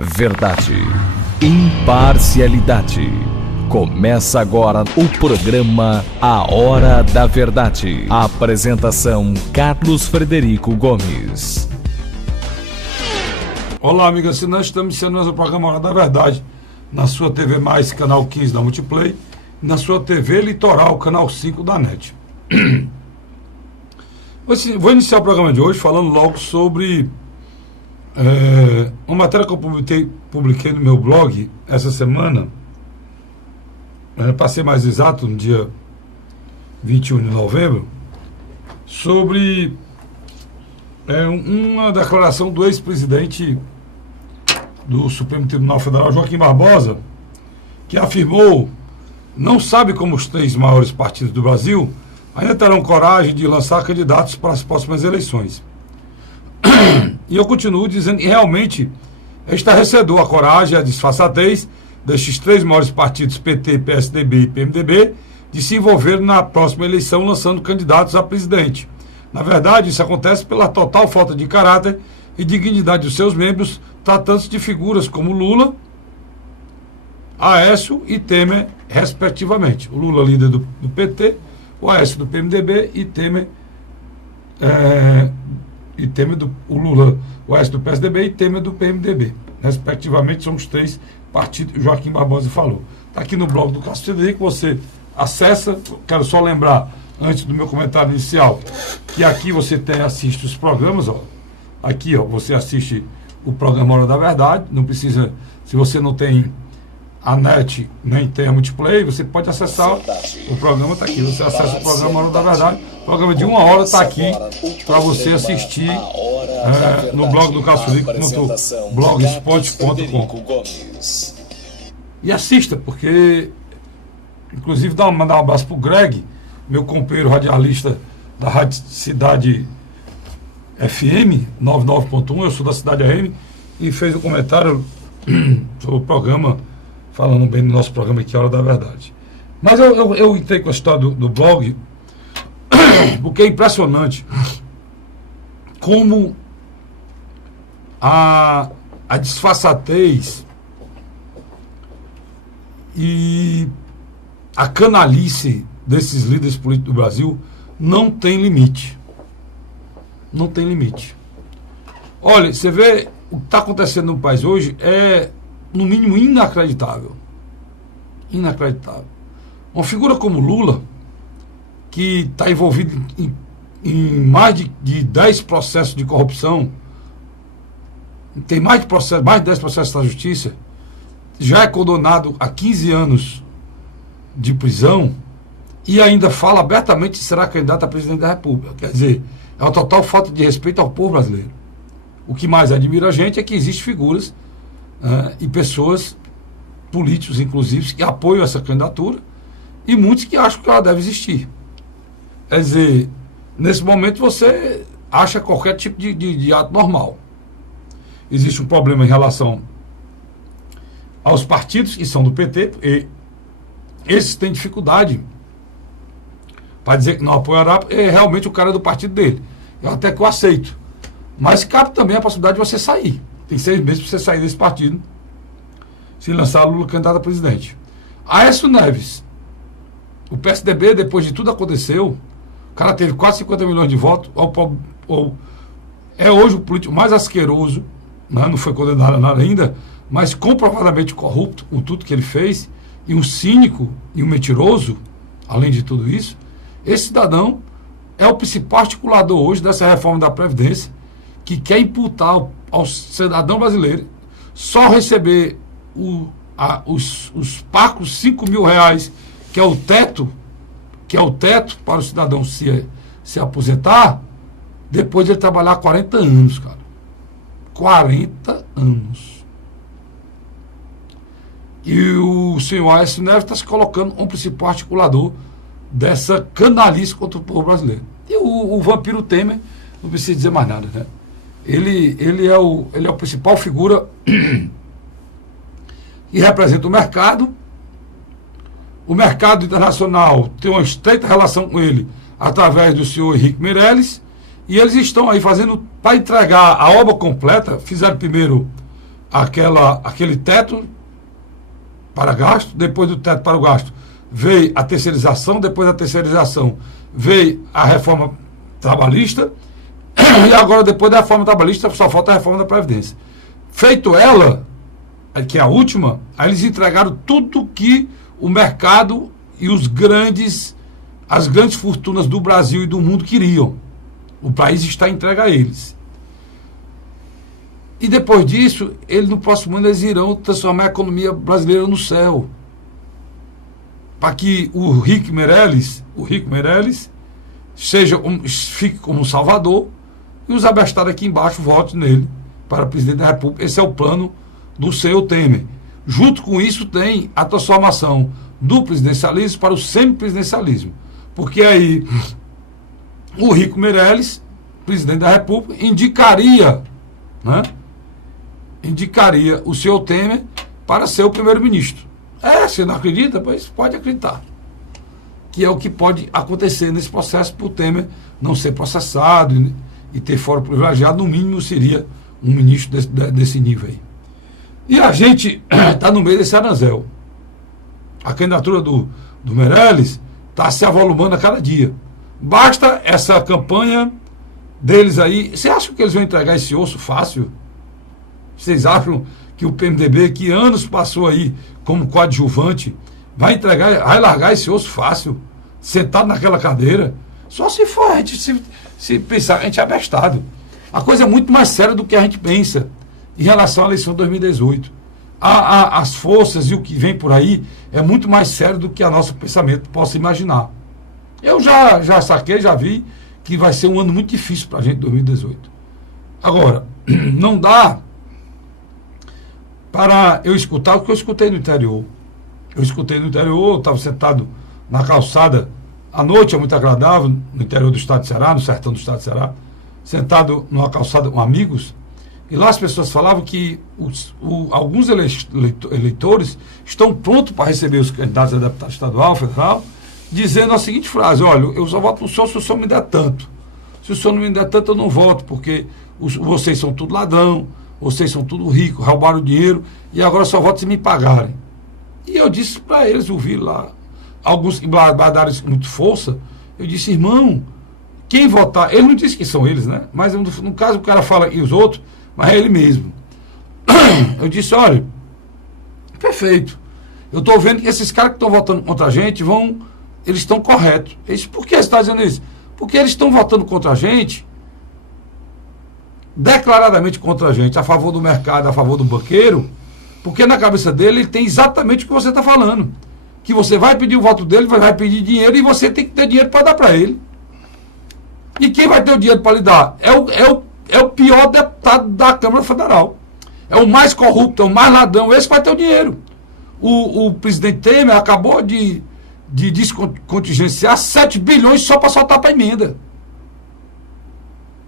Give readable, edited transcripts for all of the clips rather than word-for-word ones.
Verdade, imparcialidade. Começa agora o programa A Hora da Verdade. A apresentação: Carlos Frederico Gomes. Olá, amigo assinante, estamos iniciando mais o programa A Hora da Verdade, na sua TV Mais, canal 15 da Multiplay, na sua TV Litoral, canal 5 da NET. Vou iniciar o programa de hoje falando logo sobre uma matéria que eu publiquei no meu blog essa semana, para ser mais exato, no dia 21 de novembro, sobre uma declaração do ex-presidente do Supremo Tribunal Federal, Joaquim Barbosa, que afirmou: não sabe como os 3 maiores partidos do Brasil ainda terão coragem de lançar candidatos para as próximas eleições. E eu continuo dizendo que realmente é estarrecedor a coragem e a disfarçatez destes 3 maiores partidos, PT, PSDB e PMDB, de se envolver na próxima eleição lançando candidatos a presidente. Na verdade, isso acontece pela total falta de caráter e dignidade dos seus membros, tratando-se de figuras como Lula, Aécio e Temer, respectivamente. O Lula, líder do PT, o Aécio do PMDB e Temer, o Lula, o Aécio do PSDB e Temer do PMDB. Respectivamente, são os 3 partidos que o Joaquim Barbosa falou. Está aqui no blog do Carlos Frederico, você acessa. Quero só lembrar, antes do meu comentário inicial, que aqui você assiste os programas, ó. Aqui, ó, você assiste o programa Hora da Verdade. Não precisa, se você não tem a NET, nem tem a Multiplay, você pode acessar o programa, está aqui. Você acessa o programa Hora da Verdade. O programa de 1 hora está aqui para você assistir no blog do Carlos Frederico, blogspot.com. E assista, porque, inclusive, mandar um abraço para o Greg, meu companheiro radialista da Rádio Cidade FM 99.1, eu sou da Cidade AM, e fez um comentário sobre o programa, falando bem do nosso programa aqui, A Hora da Verdade. Mas eu entrei com a história do blog, porque é impressionante como a disfarçatez e a canalice desses líderes políticos do Brasil não tem limite. Não tem limite. Olha, você vê o que está acontecendo no país hoje é, no mínimo, inacreditável. Inacreditável. Uma figura como Lula, que está envolvido em mais de 10 processos de corrupção, tem mais de 10 processos da justiça, já é condenado a 15 anos de prisão e ainda fala abertamente que será candidato a presidente da República. Quer dizer, é uma total falta de respeito ao povo brasileiro. O que mais admira a gente é que existem figuras e pessoas, políticos inclusive, que apoiam essa candidatura e muitos que acham que ela deve existir. Quer dizer, nesse momento você acha qualquer tipo de ato normal. Existe um problema em relação aos partidos que são do PT, e esses têm dificuldade para dizer que não apoiará, porque realmente o cara é do partido dele. Eu até que eu aceito. Mas cabe também a possibilidade de você sair. Tem 6 meses para você sair desse partido, se lançar Lula candidato a presidente. Aécio Neves, o PSDB, depois de tudo aconteceu, o cara teve quase 50 milhões de votos, é hoje o político mais asqueroso, não foi condenado a nada ainda, mas comprovadamente corrupto com tudo que ele fez, e um cínico e um mentiroso, além de tudo isso. Esse cidadão é o principal articulador hoje dessa reforma da Previdência, que quer imputar ao cidadão brasileiro só receber os pacos 5 mil reais, que é o teto para o cidadão se aposentar, depois de ele trabalhar 40 anos, cara. 40 anos. E o senhor Aécio Neves está se colocando como principal articulador dessa canalice contra o povo brasileiro. E o vampiro Temer, não precisa dizer mais nada, né? Ele é a principal figura que representa o mercado. O mercado internacional tem uma estreita relação com ele através do senhor Henrique Meirelles, e eles estão aí fazendo, para entregar a obra completa, fizeram primeiro aquele teto para gasto, depois do teto para o gasto veio a terceirização, depois da terceirização veio a reforma trabalhista, e agora, depois da reforma trabalhista, só falta a reforma da Previdência. Feito ela, que é a última, aí eles entregaram tudo que o mercado e as grandes fortunas do Brasil e do mundo queriam. O país está entregue a eles. E depois disso, no próximo ano, eles irão transformar a economia brasileira no céu. Para que o Rick Meirelles fique como um salvador e os abestados aqui embaixo votem nele para presidente da República. Esse é o plano do senhor Temer. Junto com isso tem a transformação do presidencialismo para o semipresidencialismo. Porque aí o Rick Meirelles, presidente da República, indicaria o senhor Temer para ser o primeiro-ministro. Você não acredita? Pois pode acreditar. Que é o que pode acontecer nesse processo para o Temer não ser processado e ter foro privilegiado, no mínimo seria um ministro desse nível aí. E a gente está no meio desse aranzel. A candidatura do Meirelles está se avolumando a cada dia. Basta essa campanha deles aí. Você acha que eles vão entregar esse osso fácil? Vocês acham que o PMDB, que anos passou aí como coadjuvante, vai largar esse osso fácil, sentado naquela cadeira? Só se for a gente se pensar, a gente é abestado. A coisa é muito mais séria do que a gente pensa em relação à eleição de 2018. As forças e o que vem por aí é muito mais sério do que o nosso pensamento possa imaginar. Eu já saquei, já vi que vai ser um ano muito difícil para a gente em 2018. Agora, não dá para eu escutar o que eu escutei no interior. Eu estava sentado na calçada, a noite é muito agradável, no interior do estado de Ceará, no sertão do estado de Ceará, sentado numa calçada com amigos, e lá as pessoas falavam que alguns eleitores estão prontos para receber os candidatos a deputado estadual, federal, dizendo a seguinte frase: olha, eu só voto no senhor se o senhor me der tanto. Se o senhor não me der tanto, eu não voto, porque vocês são tudo ladrão, vocês são tudo ricos, roubaram o dinheiro, e agora só voto se me pagarem. E eu disse para eles, ouvi lá, alguns que badaram isso com muita força, eu disse: irmão, quem votar, ele não disse que são eles, né? Mas no caso o cara fala e os outros, mas é ele mesmo. Eu disse: olha, perfeito, eu estou vendo que esses caras que estão votando contra a gente eles estão corretos. Eu disse: por que você está dizendo isso? Porque eles estão votando contra a gente, declaradamente contra a gente, a favor do mercado, a favor do banqueiro, porque na cabeça dele ele tem exatamente o que você está falando, que você vai pedir o voto dele, vai pedir dinheiro, e você tem que ter dinheiro para dar para ele. E quem vai ter o dinheiro para lhe dar? É o pior deputado da Câmara Federal, é o mais corrupto, é o mais ladrão, esse vai ter o dinheiro. O presidente Temer acabou de descontingenciar 7 bilhões só para soltar para emenda.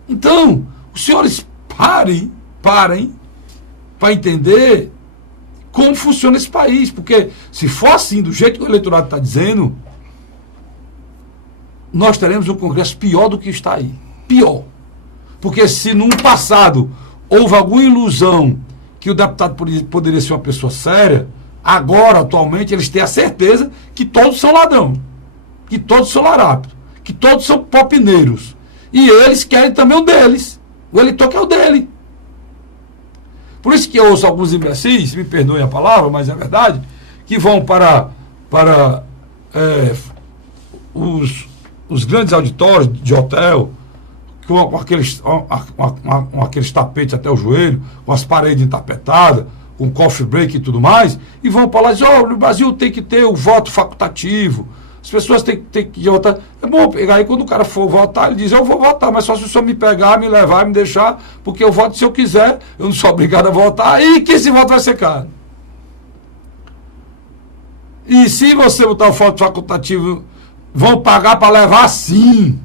Então, os senhores parem para entender como funciona esse país, porque se for assim, do jeito que o eleitorado está dizendo, nós teremos um Congresso pior do que está aí. Pior. Porque se no passado houve alguma ilusão que o deputado poderia ser uma pessoa séria, agora, atualmente, eles têm a certeza que todos são ladrão, que todos são larápios, que todos são popineiros. E eles querem também o deles. O eleitor quer o dele. Por isso que eu ouço alguns imbecis, me perdoem a palavra, mas é verdade, que vão para os grandes auditórios de hotel, com aqueles tapetes até o joelho, com as paredes entapetadas, com coffee break e tudo mais, e vão para lá e dizem: no Brasil tem que ter o voto facultativo, as pessoas têm que votar. É bom pegar aí, quando o cara for votar, ele diz: eu vou votar, mas só se o senhor me pegar, me levar, me deixar, porque eu voto se eu quiser, eu não sou obrigado a votar, e que esse voto vai ser caro. E se você botar o voto facultativo, vão pagar para levar, sim.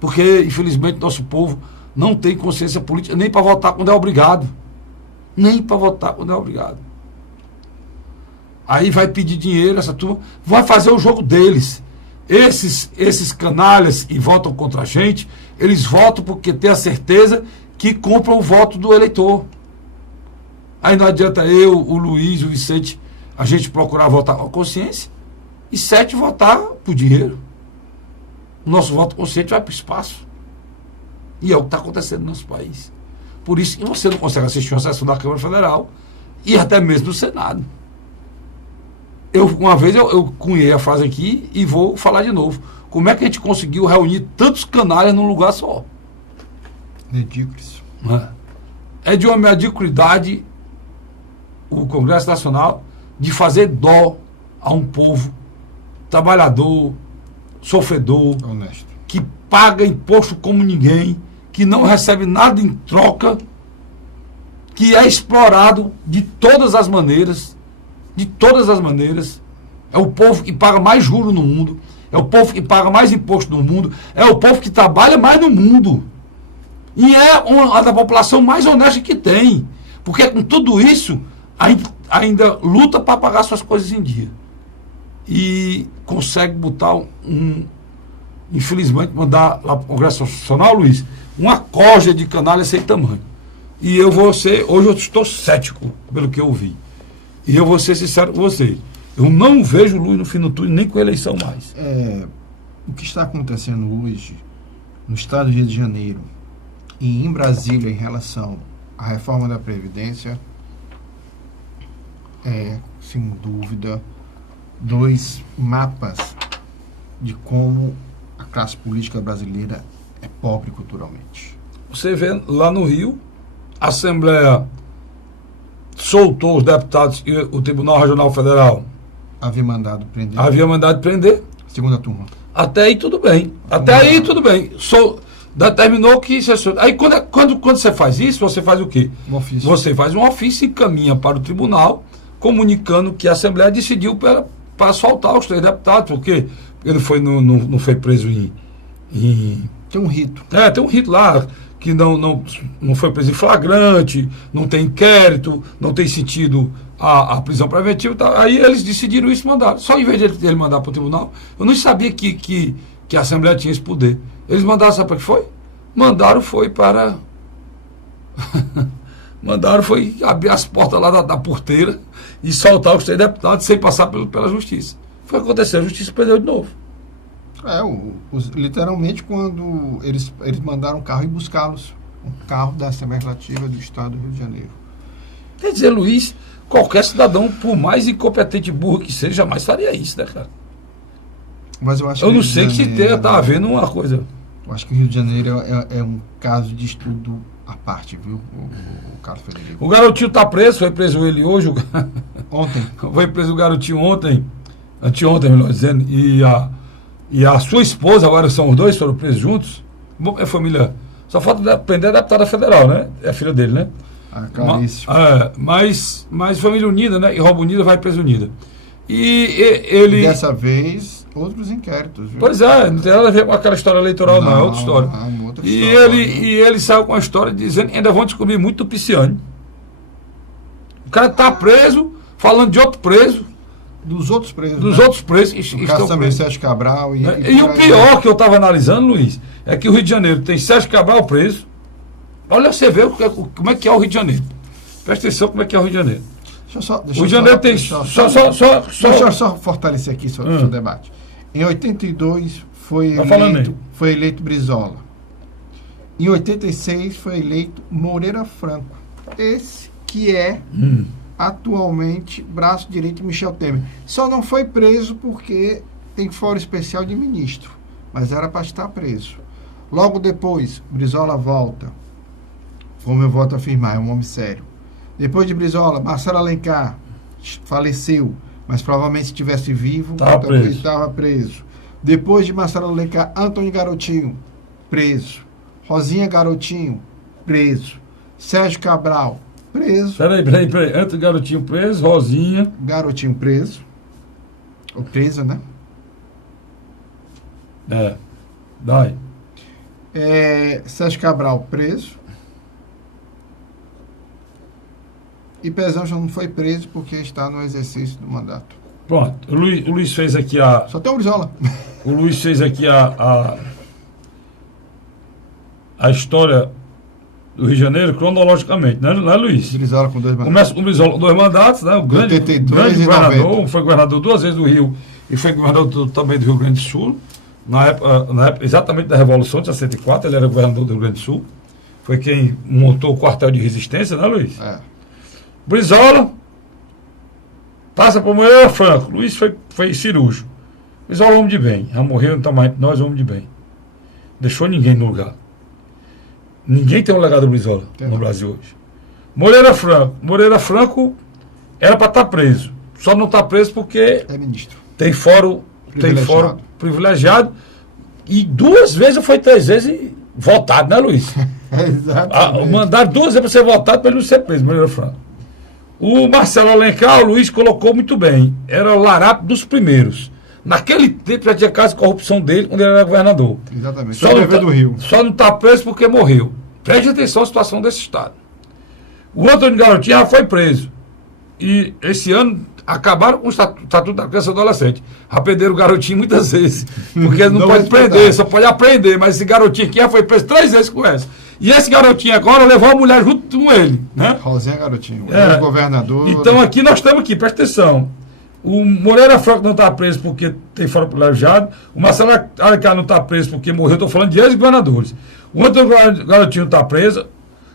Porque, infelizmente, nosso povo não tem consciência política nem para votar quando é obrigado. Nem para votar quando é obrigado. Aí vai pedir dinheiro, essa turma vai fazer o jogo deles. Esses canalhas que votam contra a gente, eles votam porque tem a certeza que compram o voto do eleitor. Aí não adianta eu, o Luiz, o Vicente, a gente procurar votar com a consciência e 7 votar por dinheiro. O nosso voto consciente vai para o espaço. E é o que está acontecendo no nosso país. Por isso que você não consegue assistir uma sessão da Câmara Federal e até mesmo do Senado. Uma vez eu cunhei a frase aqui e vou falar de novo. Como é que a gente conseguiu reunir tantos canalhas num lugar só? Medíocres. É de uma mediocridade o Congresso Nacional de fazer dó a um povo trabalhador, sofredor, Honesto. que paga imposto como ninguém, que não recebe nada em troca, que é explorado de todas as maneiras, é o povo que paga mais juros no mundo, é o povo que paga mais imposto no mundo, é o povo que trabalha mais no mundo. E é uma da população mais honesta que tem. Porque com tudo isso, ainda luta para pagar suas coisas em dia. E consegue botar infelizmente, mandar lá para o Congresso Nacional, Luiz, uma corja de canalha sem tamanho. E hoje eu estou cético pelo que eu vi. E eu vou ser sincero com você. Eu não vejo o Luiz no fim do túnel, nem com a eleição mais. O que está acontecendo hoje no estado do Rio de Janeiro e em Brasília em relação à reforma da Previdência é, sem dúvida, 2 mapas de como a classe política brasileira é pobre culturalmente. Você vê lá no Rio, a Assembleia soltou os deputados e o Tribunal Regional Federal havia mandado prender. Segunda turma. Até aí tudo bem. Determinou que... Aí quando você faz isso, você faz o quê? Um ofício. Você faz um ofício e encaminha para o tribunal, comunicando que a Assembleia decidiu para soltar os 3 deputados, porque ele não foi preso em... Tem um rito. Tem um rito lá, que não foi preso em flagrante, não tem inquérito, não tem sentido a prisão preventiva. Tá? Aí eles decidiram isso e mandaram. Só em vez de ele mandar para o tribunal, eu não sabia que a Assembleia tinha esse poder. Eles mandaram, sabe para que foi? Mandaram foi para... mandaram foi abrir as portas lá da porteira e soltar os 3 deputados sem passar pela justiça. Foi o que aconteceu, a justiça prendeu de novo. Literalmente, quando eles mandaram um carro ir buscá-los. Um carro da Assembleia Legislativa do Estado do Rio de Janeiro. Quer dizer, Luiz, qualquer cidadão, por mais incompetente e burro que seja, jamais faria isso, né, cara? Mas eu acho eu não sei que se tá havendo uma coisa. Eu acho que o Rio de Janeiro é um caso de estudo à parte, viu, o Carlos Frederico? O garotinho tá preso, foi preso ele hoje. Ontem. Foi preso o garotinho ontem, anteontem, melhor dizendo, e a sua esposa, agora são os 2, foram presos juntos. É família. Só falta prender a deputada federal, né? É a filha dele, né? Claríssimo. Mas família unida, né? E roubo unida vai preso unida. E dessa vez, outros inquéritos, viu? Pois é, não tem nada a ver com aquela história eleitoral, não, é outra história. Outra e história, ele saiu com a história dizendo que ainda vão descobrir muito do Pisciani. O cara tá preso, falando de outro preso. Dos outros presos. Outros presos. No caso também, Sérgio Cabral. E o pior que eu estava analisando, Luiz, é que o Rio de Janeiro tem Sérgio Cabral preso. Olha, você vê como é que é o Rio de Janeiro. Presta atenção como é que é o Rio de Janeiro. O Rio de Janeiro tem... Deixa eu só fortalecer aqui o debate. Em 82 foi eleito Brizola. Em 86 foi eleito Moreira Franco. Esse que é... atualmente braço direito de Michel Temer. Só não foi preso porque tem foro especial de ministro, mas era para estar preso. Logo depois, Brizola volta, como eu volto a afirmar, é um homem sério. Depois de Brizola, Marcelo Alencar faleceu, mas provavelmente se estivesse vivo, estava preso. Depois de Marcelo Alencar, Antônio Garotinho, preso. Rosinha Garotinho, preso. Sérgio Cabral, preso. Peraí. Antes Garotinho preso, Rosinha. Garotinho preso. Ou preso, né? Vai. Sérgio Cabral preso. E Pezão já não foi preso porque está no exercício do mandato. Pronto. O Luiz fez aqui Só tem o Brizola. O Luiz fez aqui a história do Rio de Janeiro cronologicamente, né, Luiz? Brizola com 2 mandatos. Começa com o Brizola com 2 mandatos, né? O grande governador, foi governador 2 vezes do Rio e foi governador também do Rio Grande do Sul, na época exatamente da Revolução de 64, ele era governador do Rio Grande do Sul. Foi quem montou o quartel de resistência, né, Luiz? Brizola passa para Moreira Franco. Luiz foi cirúrgico. Brizola é homem de bem. Já morreu, então nós homem de bem. Deixou ninguém no lugar. Ninguém tem um legado do Brizola no Brasil hoje. Moreira Franco era para estar preso. Só não está preso porque é ministro. Tem fórum privilegiado. E 2 vezes ou foi 3 vezes votado, né, Luiz? Exatamente. Mandaram 2 vezes para ser votado para ele não ser preso, Moreira Franco. O Marcelo Alencar, o Luiz colocou muito bem. Era o larápio dos primeiros. Naquele tempo já tinha caso de corrupção dele quando ele era governador. Exatamente. Só não está preso porque morreu. Preste atenção à situação desse estado. O Antônio Garotinho já foi preso. E esse ano acabaram com o Estatuto da Criança e Adolescente. Já prenderam o garotinho muitas vezes. Porque ele não pode prender, só pode aprender. Mas esse garotinho aqui já foi preso 3 vezes com essa. E esse garotinho agora levou a mulher junto com ele. Né? Rosinha Garotinho, o governador. Então aqui nós estamos aqui, presta atenção. O Moreira Franco não está preso porque tem fora privilegiado. O Marcelo Alencar não está preso porque morreu. Estou falando de ex-governadores. O Antônio Garotinho está preso.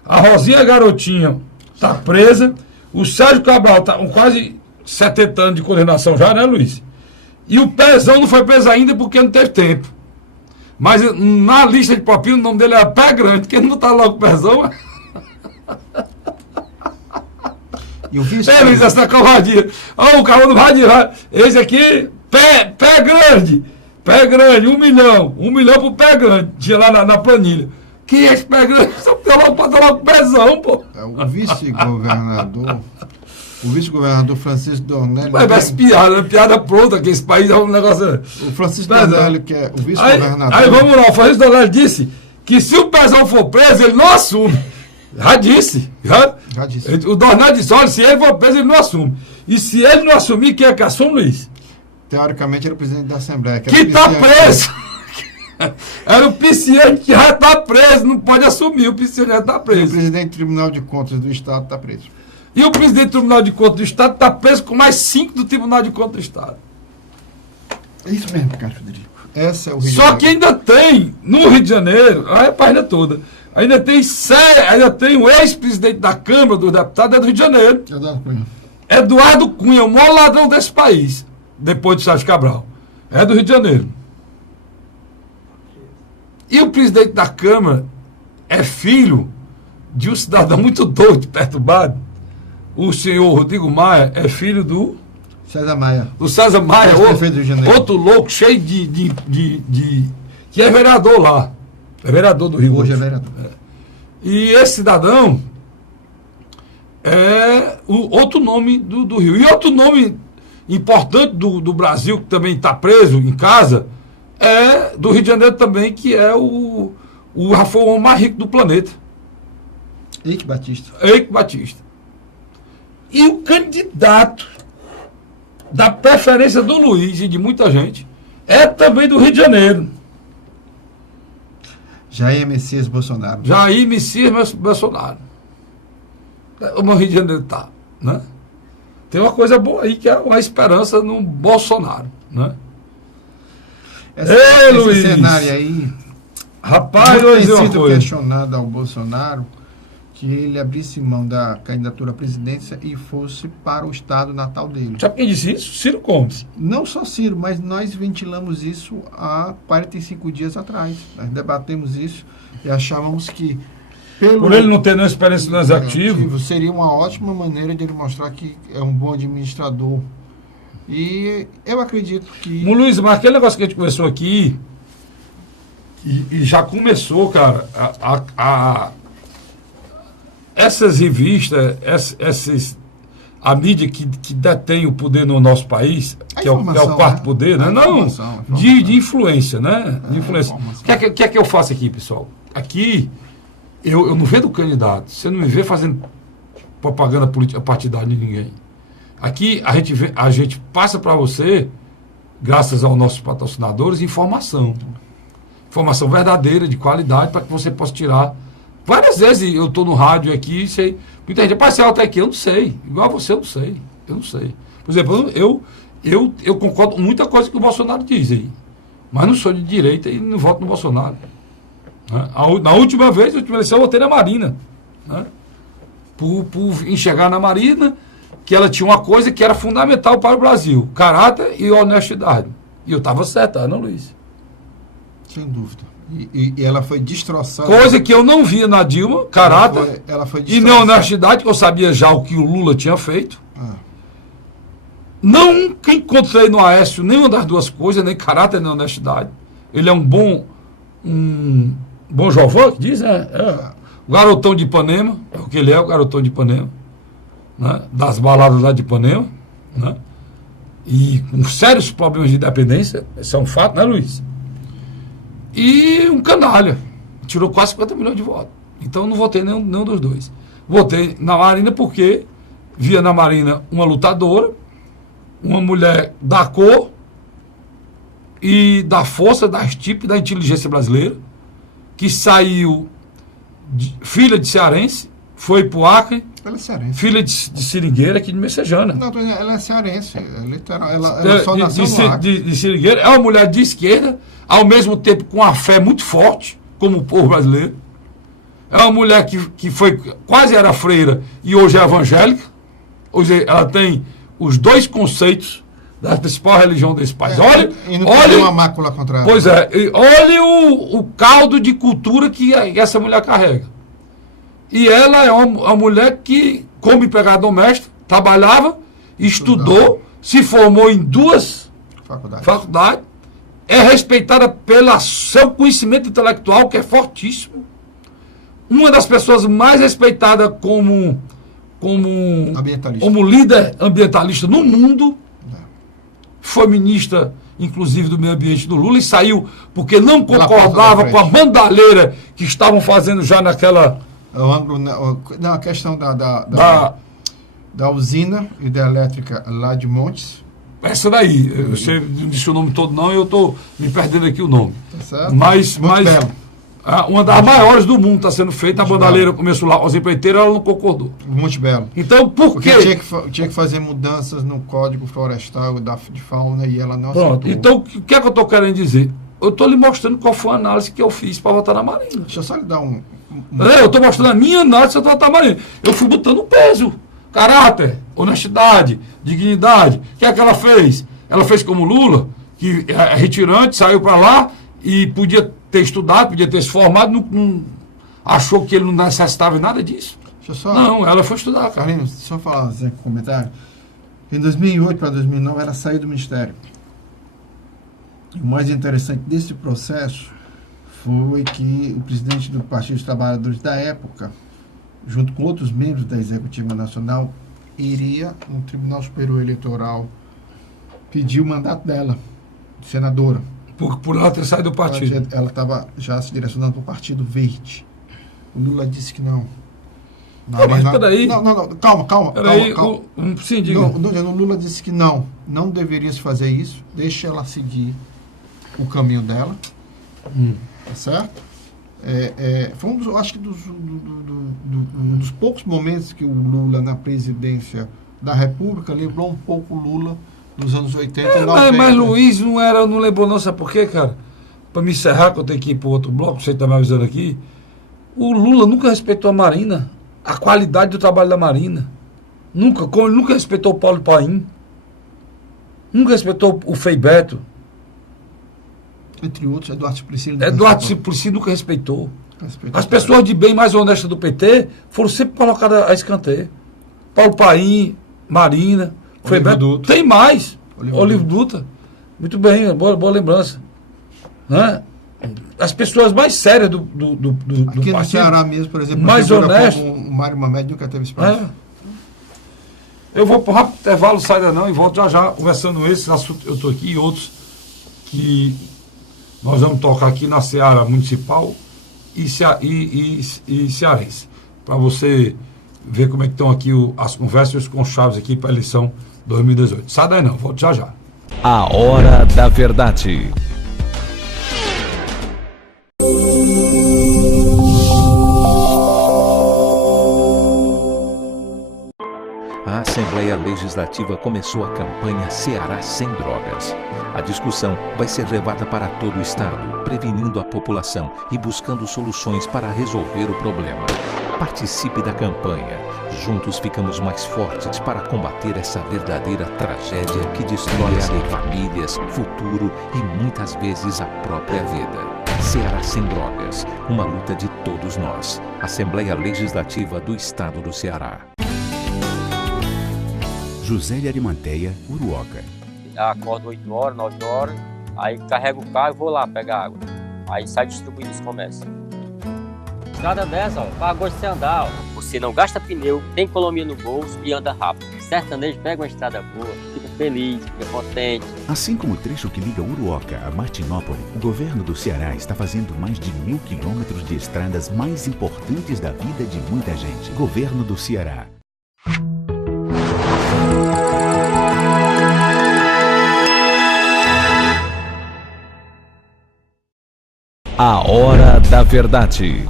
A Rosinha Garotinho está presa. O Sérgio Cabral está com quase 70 anos de condenação já, né, Luiz? E o Pezão não foi preso ainda porque não teve tempo. Mas na lista de papinho o nome dele era Pé Grande, que ele não está lá com o Pezão. E o vice Luiz, essa covardia. O cara não vai dizer. Esse aqui, pé grande. Pé grande, 1 milhão. 1 milhão pro Pé Grande. Tinha lá na planilha. Que é esse Pé Grande? Só pode logo com Pezão, pô. O vice-governador. O vice-governador Francisco Dornelli. Mas piada pronta, que esse país é um negócio. O Francisco Dornelli, que é o vice-governador. Aí vamos lá, o Francisco Dornelli disse que se o Pezão for preso, ele não assume. Já disse. O Dornelli disse: olha, se ele for preso, ele não assume. E se ele não assumir, quem é que assume, Luiz? Teoricamente, era o presidente da Assembleia. Que está preso! Era o Pisciani que já está preso, não pode assumir, o Pisciani já está preso. E o presidente do Tribunal de Contas do Estado está preso. E o presidente do Tribunal de Contas do Estado está preso com mais 5 do Tribunal de Contas do Estado. É isso mesmo, Carlos Frederico. Essa é o Só que ainda tem, no Rio de Janeiro, a página toda, ainda tem o ex-presidente da Câmara dos Deputados, é do Rio de Janeiro. Eduardo Cunha, o maior ladrão desse país, depois de Sérgio Cabral. É do Rio de Janeiro. E o presidente da Câmara é filho de um cidadão muito doido, perturbado. O senhor Rodrigo Maia é filho do César Maia. O César Maia, outro louco, cheio que é vereador lá. É vereador do Rio. Hoje é vereador. E esse cidadão é o outro nome do Rio. E outro nome importante do Brasil, que também está preso em casa, é do Rio de Janeiro também, que é o Rafael mais rico do planeta. Eike Batista. Eike Batista. E o candidato da preferência do Luiz e de muita gente é também do Rio de Janeiro. Jair Messias Bolsonaro. Jair Messias Bolsonaro. O meu Rio de Janeiro está, né? Tem uma coisa boa aí, que é uma esperança no Bolsonaro, né? Esse cenário aí, rapaz, tem sido questionado ao Bolsonaro que ele abrisse mão da candidatura à presidência e fosse para o estado natal dele. Sabe quem disse isso? Ciro Gomes. Não só Ciro, mas nós ventilamos isso há 45 dias atrás. Nós debatemos isso e achávamos que por ele não ter nenhuma experiência no executivo, seria uma ótima maneira de ele mostrar que é um bom administrador. E eu acredito que... Luiz, mas aquele negócio que a gente conversou aqui, e já começou, cara, essas revistas, a mídia que detém o poder no nosso país, que é o quarto poder, né? Não, de influência, né? De influência. O que é que eu faço aqui, pessoal? Aqui, eu não vejo o candidato, você não me vê fazendo propaganda política partidária de ninguém. Aqui a gente passa para você, graças aos nossos patrocinadores, informação verdadeira, de qualidade, para que você possa tirar Várias vezes eu estou no rádio aqui e sei. Muita gente, parcial até aqui, eu não sei. Igual a você, eu não sei. Eu não sei. Por exemplo, eu concordo com muita coisa que o Bolsonaro diz aí. Mas não sou de direita e não voto no Bolsonaro. Né? Na última eleição, eu votei na Marina. Né? Por enxergar na Marina que ela tinha uma coisa que era fundamental para o Brasil: caráter e honestidade. E eu estava certo, não, Luiz? Sem dúvida. E ela foi destroçada. Coisa que eu não via na Dilma, caráter ela foi e nem honestidade, que eu sabia já o que o Lula tinha feito. Nunca encontrei no Aécio nenhuma das duas coisas, nem caráter nem honestidade. Ele é um bom jovem, que diz, o garotão de Ipanema, é o que ele é, o garotão de Ipanema, né? Das baladas lá de Ipanema, né? E com sérios problemas de dependência, esse é um fato, né, Luiz? E um canalha, tirou quase 50 milhões de votos. Então eu não votei nenhum dos dois. Votei na Marina porque via na Marina uma lutadora, uma mulher da cor e da força, da estipe, da inteligência brasileira, que saiu filha de cearense, foi pro Acre, ela é cearense. Filha de seringueira aqui de Messejana. Não, ela é cearense, literal, ela só nasceu no Acre. De seringueira, é uma mulher de esquerda, ao mesmo tempo com uma fé muito forte, como o povo brasileiro. É uma mulher que quase era freira e hoje é evangélica. Hoje ela tem os dois conceitos da principal religião desse país. Olha uma mácula contra ela. Pois é, olha o caldo de cultura que essa mulher carrega. E ela é uma mulher que, como empregada doméstica, trabalhava, estudou, se formou em 2 faculdades, é respeitada pelo seu conhecimento intelectual, que é fortíssimo. Uma das pessoas mais respeitadas como líder ambientalista no mundo. Foi ministra, inclusive, do meio ambiente do Lula, e saiu porque não concordava com a bandalheira que estavam fazendo já naquela... a questão da usina hidrelétrica lá de Montes. Essa daí, você não disse o nome todo não, e eu estou me perdendo aqui o nome. Tá certo? Mas uma das maiores do mundo está sendo feita, a bandalheira começou lá, os empreiteiros, ela não concordou. Monte Belo. Então, por quê? Tinha que fazer mudanças no Código Florestal de fauna e ela não aceitou. Então, o que é que eu estou querendo dizer? Eu estou lhe mostrando qual foi a análise que eu fiz para votar na Marina. Deixa eu só lhe dar eu estou mostrando a minha análise para votar na Marina. Eu fui botando peso, caráter, honestidade, dignidade. O que é que ela fez? Ela fez como Lula, que é retirante, saiu para lá e podia ter estudado, podia ter se formado, não achou que ele não necessitava nada disso. Não, ela foi estudar, cara. Carlinhos, deixa eu falar um comentário. Em 2008 para 2009, ela saiu do Ministério. O mais interessante desse processo foi que o presidente do Partido dos Trabalhadores da época, junto com outros membros da Executiva Nacional, iria no Tribunal Superior Eleitoral pedir o mandato dela, de senadora. Por ela ter saído do partido. Ela estava já se direcionando para o Partido Verde. O Lula disse que não. Mas peraí. Não, calma. Peraí, sim, diga. O Lula disse que não deveria se fazer isso, deixa ela seguir o caminho dela. Tá certo? Foi acho que um dos poucos momentos que o Lula, na presidência da República, lembrou um pouco o Lula dos anos 80 e 90. Mas Luiz não lembrou não, sabe por quê, cara? Para me encerrar, que eu tenho que ir para o outro bloco, você está me avisando aqui. O Lula nunca respeitou a Marina, a qualidade do trabalho da Marina. Como ele nunca respeitou o Paulo Paim. Nunca respeitou o Frei Beto. Entre outros, Eduardo Suplicy nunca respeitou. As pessoas de bem mais honestas do PT foram sempre colocadas a escanteio. Paulo Paim, Marina, Frei Beto. Tem mais. Olívio Dutra. Muito bem, boa lembrança. Né? As pessoas mais sérias do aqui no Ceará mesmo, por exemplo, mais honesto. O Mário Mamed nunca teve espaço. Eu vou para um rápido intervalo, saia não, e volto já conversando esses assuntos. Eu estou aqui e outros que nós vamos tocar aqui na Seara Municipal e Cearense. Para você ver como é que estão aqui as conversas e os conchaves aqui para a eleição 2018. Sai daí não, volto já. A Hora da Verdade. Assembleia Legislativa começou a campanha Ceará Sem Drogas. A discussão vai ser levada para todo o estado, prevenindo a população e buscando soluções para resolver o problema. Participe da campanha. Juntos ficamos mais fortes para combater essa verdadeira tragédia que destrói famílias, futuro e muitas vezes a própria vida. Ceará Sem Drogas, uma luta de todos nós. Assembleia Legislativa do Estado do Ceará. José de Arimanteia, Uruoca. Acordo 8 horas, 9 horas, aí carrego o carro e vou lá pegar água. Aí sai distribuindo os comércios. Estrada dessa, ó, pagou de você andar, ó. Você não gasta pneu, tem economia no bolso e anda rápido. Sertanejo pega uma estrada boa, fica feliz, fica contente. Assim como o trecho que liga Uruoca a Martinópole, o governo do Ceará está fazendo mais de 1.000 quilômetros de estradas mais importantes da vida de muita gente. Governo do Ceará. A Hora da Verdade.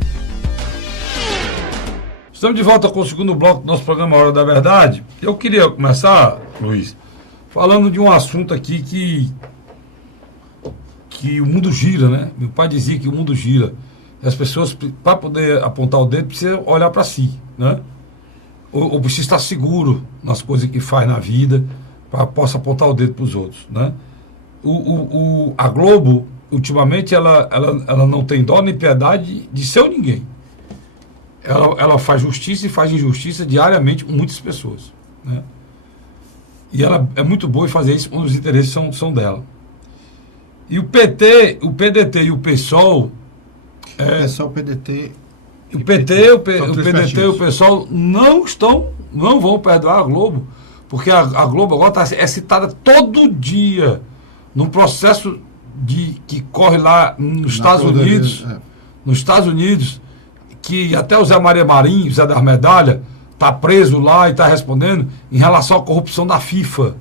Estamos de volta com o segundo bloco do nosso programa Hora da Verdade. Eu queria começar, Luiz, falando de um assunto aqui que o mundo gira, né? Meu pai dizia que o mundo gira. E as pessoas, para poder apontar o dedo, precisam olhar para si, né? Ou precisa estar seguro nas coisas que faz na vida, para possa apontar o dedo para os outros, né? A Globo, ultimamente, ela não tem dó nem piedade de ser ninguém. Ela faz justiça e faz injustiça diariamente com muitas pessoas, né? E ela é muito boa em fazer isso quando os interesses são dela. E o PT, o PDT e o PSOL... PSOL, PDT... O PT, o PDT e o PSOL não vão perdoar a Globo, porque a Globo agora é citada todo dia num processo que corre lá nos Estados Unidos, que até o Zé Maria Marinho, Zé das Medalhas, está preso lá e está respondendo em relação à corrupção da FIFA.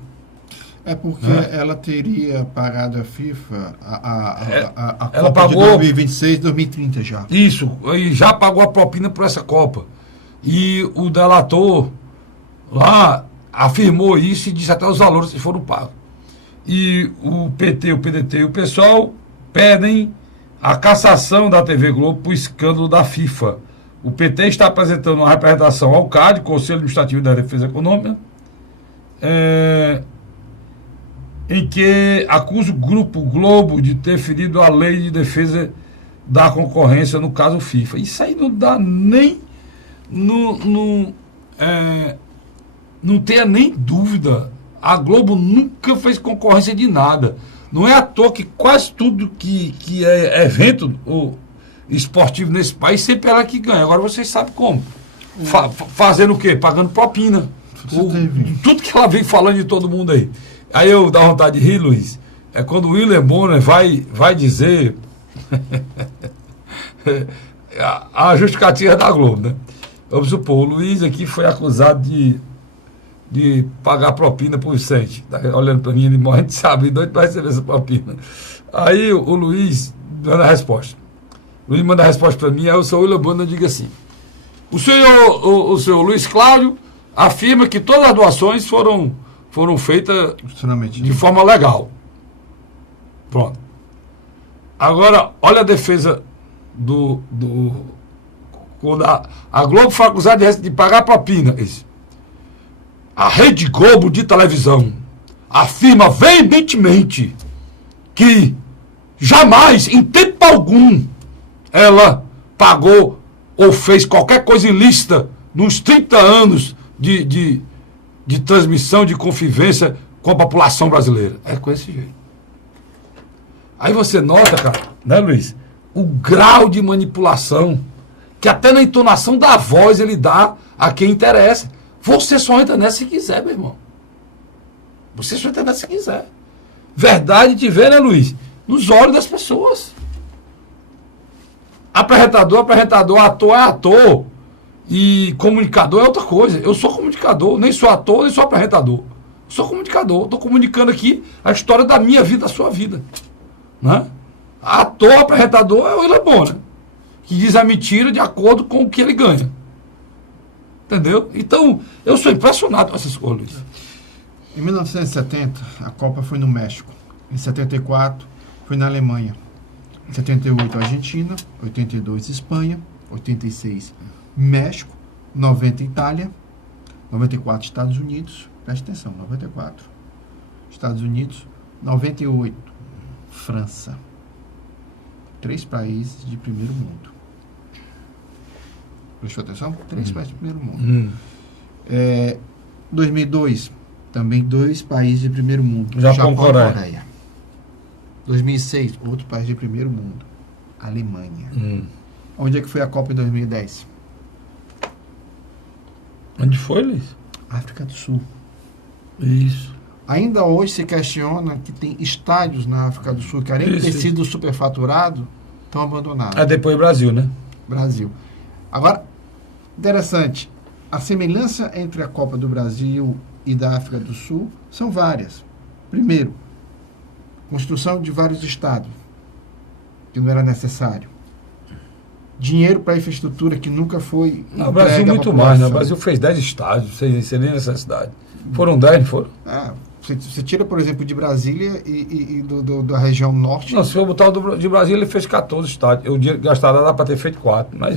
É porque ela teria pagado a FIFA a ela Copa pagou, de 2026, 2030 já. Isso, e já pagou a propina por essa Copa. E o delator lá afirmou isso e disse até os valores que foram pagos. E o PT, o PDT e o PSOL pedem a cassação da TV Globo por escândalo da FIFA. O PT está apresentando uma representação ao CAD, Conselho Administrativo da Defesa Econômica, em que acusa o Grupo Globo de ter ferido a lei de defesa da concorrência, no caso FIFA. Isso aí não dá nem... Não tenha nem dúvida. A Globo nunca fez concorrência de nada. Não é à toa que quase tudo que é evento esportivo nesse país, sempre ela que ganha. Agora vocês sabem como. Fazendo o quê? Pagando propina. Tudo que ela vem falando de todo mundo aí. Aí eu dá vontade de rir, Luiz. É quando o William Bonner vai dizer a justificativa da Globo, né? Vamos supor, o Luiz aqui foi acusado de pagar propina pro Vicente. Tá olhando para mim, ele morre de saber, doido para receber essa propina. Aí o Luiz manda a resposta. O Luiz manda a resposta para mim, aí o senhor William Bonner diga assim: o senhor Luiz Cláudio afirma que todas as doações foram feitas de forma legal. Pronto. Agora, olha a defesa quando a Globo foi acusada de pagar propina. Isso. A Rede Globo de televisão afirma veementemente que jamais, em tempo algum, ela pagou ou fez qualquer coisa ilícita nos 30 anos de transmissão, de convivência com a população brasileira. É com esse jeito. Aí você nota, cara, né, Luiz? O grau de manipulação que até na entonação da voz ele dá a quem interessa. Você só entra nessa se quiser, meu irmão. Você só entra nessa se quiser. Verdade de ver, né, Luiz? Nos olhos das pessoas. Apresentador, ator é ator. E comunicador é outra coisa. Eu sou comunicador, nem sou ator, nem sou apresentador. Sou comunicador. Estou comunicando aqui a história da minha vida, da sua vida. Né? Ator, apresentador é o William Bonner, que diz a mentira de acordo com o que ele ganha. Entendeu? Então, eu sou impressionado com essas coisas. Em 1970, a Copa foi no México. Em 74, foi na Alemanha. Em 78, Argentina. 82, Espanha. 86, México. 90, Itália. 94, Estados Unidos. Preste atenção, 94. Estados Unidos. 98, França. 3 países de primeiro mundo. Prestou atenção? 3 países de primeiro mundo. 2002, também 2 países de primeiro mundo. Japão e Coreia. 2006, outro país de primeiro mundo. Alemanha. Onde é que foi a Copa em 2010? Onde foi, Luiz? África do Sul. Isso. Ainda hoje se questiona que tem estádios na África do Sul que, além de ter sido superfaturado, estão abandonados. Depois Brasil, né? Brasil. Agora, interessante, a semelhança entre a Copa do Brasil e da África do Sul são várias. Primeiro, construção de vários estádios, que não era necessário. Dinheiro para infraestrutura que nunca foi. No Brasil, muito mais, né? O Brasil fez 10 estádios, sem nem necessidade. Foram 10, não foram? Você tira, por exemplo, de Brasília e da região norte. Não, se for botar o de Brasília, ele fez 14 estádios. O dinheiro gastado dá para ter feito 4. Mas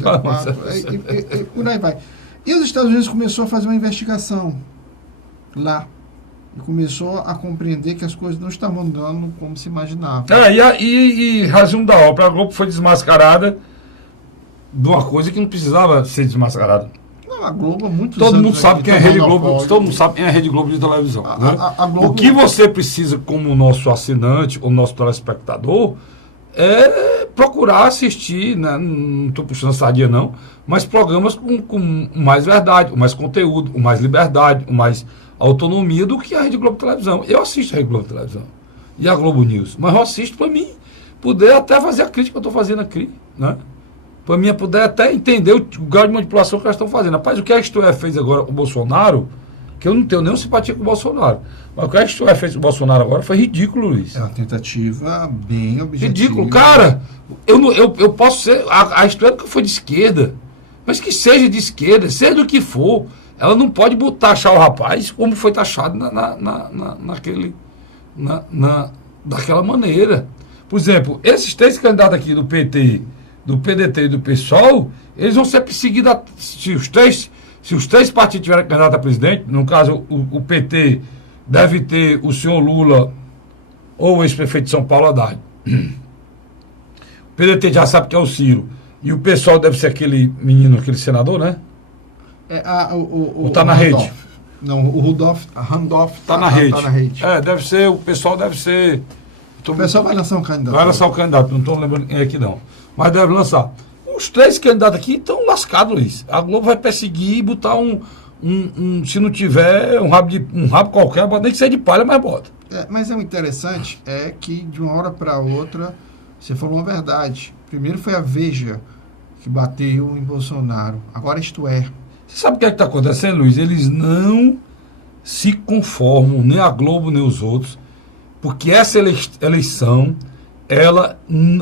por aí vai. E os Estados Unidos começou a fazer uma investigação lá. E começou a compreender que as coisas não estavam andando como se imaginava. E resumo da obra, a Globo foi desmascarada de uma coisa que não precisava ser desmascarada. A Globo há muitos todo anos mundo sabe quem é a Rede Globo. Todo mundo sabe quem é a Rede Globo de televisão. A Globo... O que você precisa como nosso assinante ou nosso telespectador é procurar assistir, né? Não estou puxando sardinha não, mas programas com mais verdade, com mais conteúdo, com mais liberdade, com mais autonomia do que a Rede Globo Televisão. Eu assisto a Rede Globo Televisão e a Globo News, mas eu assisto para mim poder até fazer a crítica que eu estou fazendo aqui, né? Para mim poder até entender o grau de manipulação que elas estão fazendo. Rapaz, o que a Isto fez agora com o Bolsonaro, que eu não tenho nenhuma simpatia com o Bolsonaro, mas o que a Isto fez com o Bolsonaro agora foi ridículo, Luiz. É uma tentativa bem objetiva. Ridículo. Cara, eu posso ser... A Isto nunca foi de esquerda, mas que seja de esquerda, seja do que for, ela não pode taxar o rapaz como foi taxado daquela maneira. Por exemplo, esses 3 candidatos aqui do PT... do PDT e do PSOL, eles vão ser perseguidos se os três partidos tiverem candidato a presidente. No caso, o PT deve ter o senhor Lula ou o ex-prefeito de São Paulo, Haddad. O PDT já sabe que é o Ciro. E o PSOL deve ser aquele menino, aquele senador, né? Ou tá na rede? Não, o Randolph tá na rede. Deve ser, o pessoal deve ser... O pessoal vai lançar um candidato. Vai lançar um candidato, não estou lembrando quem é aqui não. Mas deve lançar. Os 3 candidatos aqui estão lascados, Luiz. A Globo vai perseguir e botar se não tiver um rabo qualquer, nem que seja de palha, mas bota. Mas o interessante é que de uma hora para outra, você falou uma verdade. Primeiro foi a Veja que bateu em Bolsonaro. Agora Isto É. Você sabe o que é que está acontecendo, Luiz? Eles não se conformam, nem a Globo, nem os outros, porque essa eleição... ela,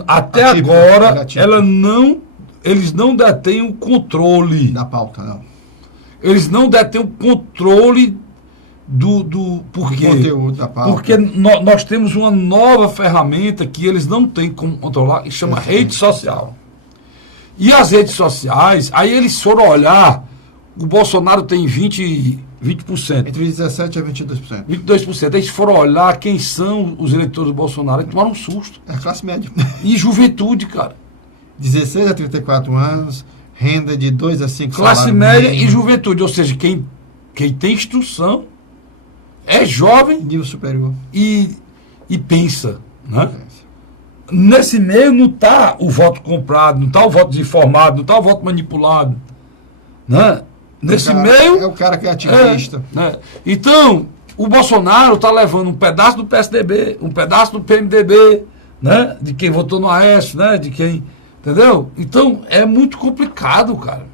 até agora, eles não detêm o controle da pauta, não. Eles não detêm o controle do conteúdo da pauta. Porque nós temos uma nova ferramenta que eles não têm como controlar, que chama rede social. E as redes sociais, aí eles foram olhar, o Bolsonaro tem 20%. Entre 17% a 22%. 22%. Eles foram olhar quem são os eleitores do Bolsonaro e tomaram um susto. É a classe média. E juventude, cara. 16 a 34 anos, renda de 2 a 5 classe média e juventude. Ou seja, quem tem instrução é jovem. Nível superior. E pensa. Né? Nesse meio não está o voto comprado, não está o voto desinformado, não está o voto manipulado. Né? Nesse meio... É o cara que é ativista. Então, o Bolsonaro está levando um pedaço do PSDB, um pedaço do PMDB, né? De quem votou no Aécio, né? De quem... Entendeu? Então, é muito complicado, cara.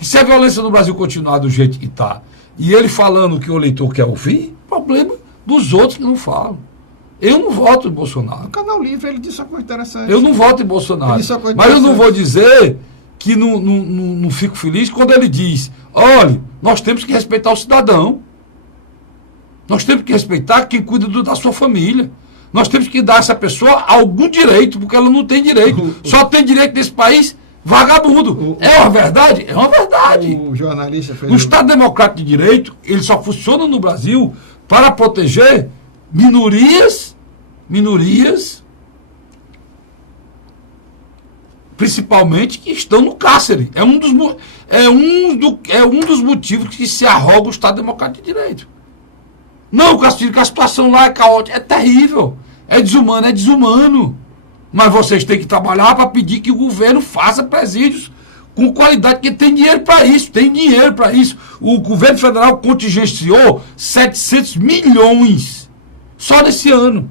E se a violência no Brasil continuar do jeito que está, e ele falando o que o eleitor quer ouvir, problema dos outros que não falam. Eu não voto em Bolsonaro. No Canal Livre ele disse uma coisa interessante. Eu não voto em Bolsonaro. Mas eu não vou dizer... que não fico feliz quando ele diz, Olha, nós temos que respeitar o cidadão. Nós temos que respeitar quem cuida da sua família. Nós temos que dar a essa pessoa algum direito, porque ela não tem direito. Só tem direito nesse país vagabundo. É uma verdade? É uma verdade. O jornalista fez o Estado Democrático de Direito, ele só funciona no Brasil para proteger minorias, principalmente que estão no cárcere. É um dos motivos que se arroga o Estado Democrático de Direito. Não, Castilho, que a situação lá é caótica, é terrível, é desumano. Mas vocês têm que trabalhar para pedir que o governo faça presídios com qualidade, porque tem dinheiro para isso, O governo federal contingenciou 700 milhões só nesse ano.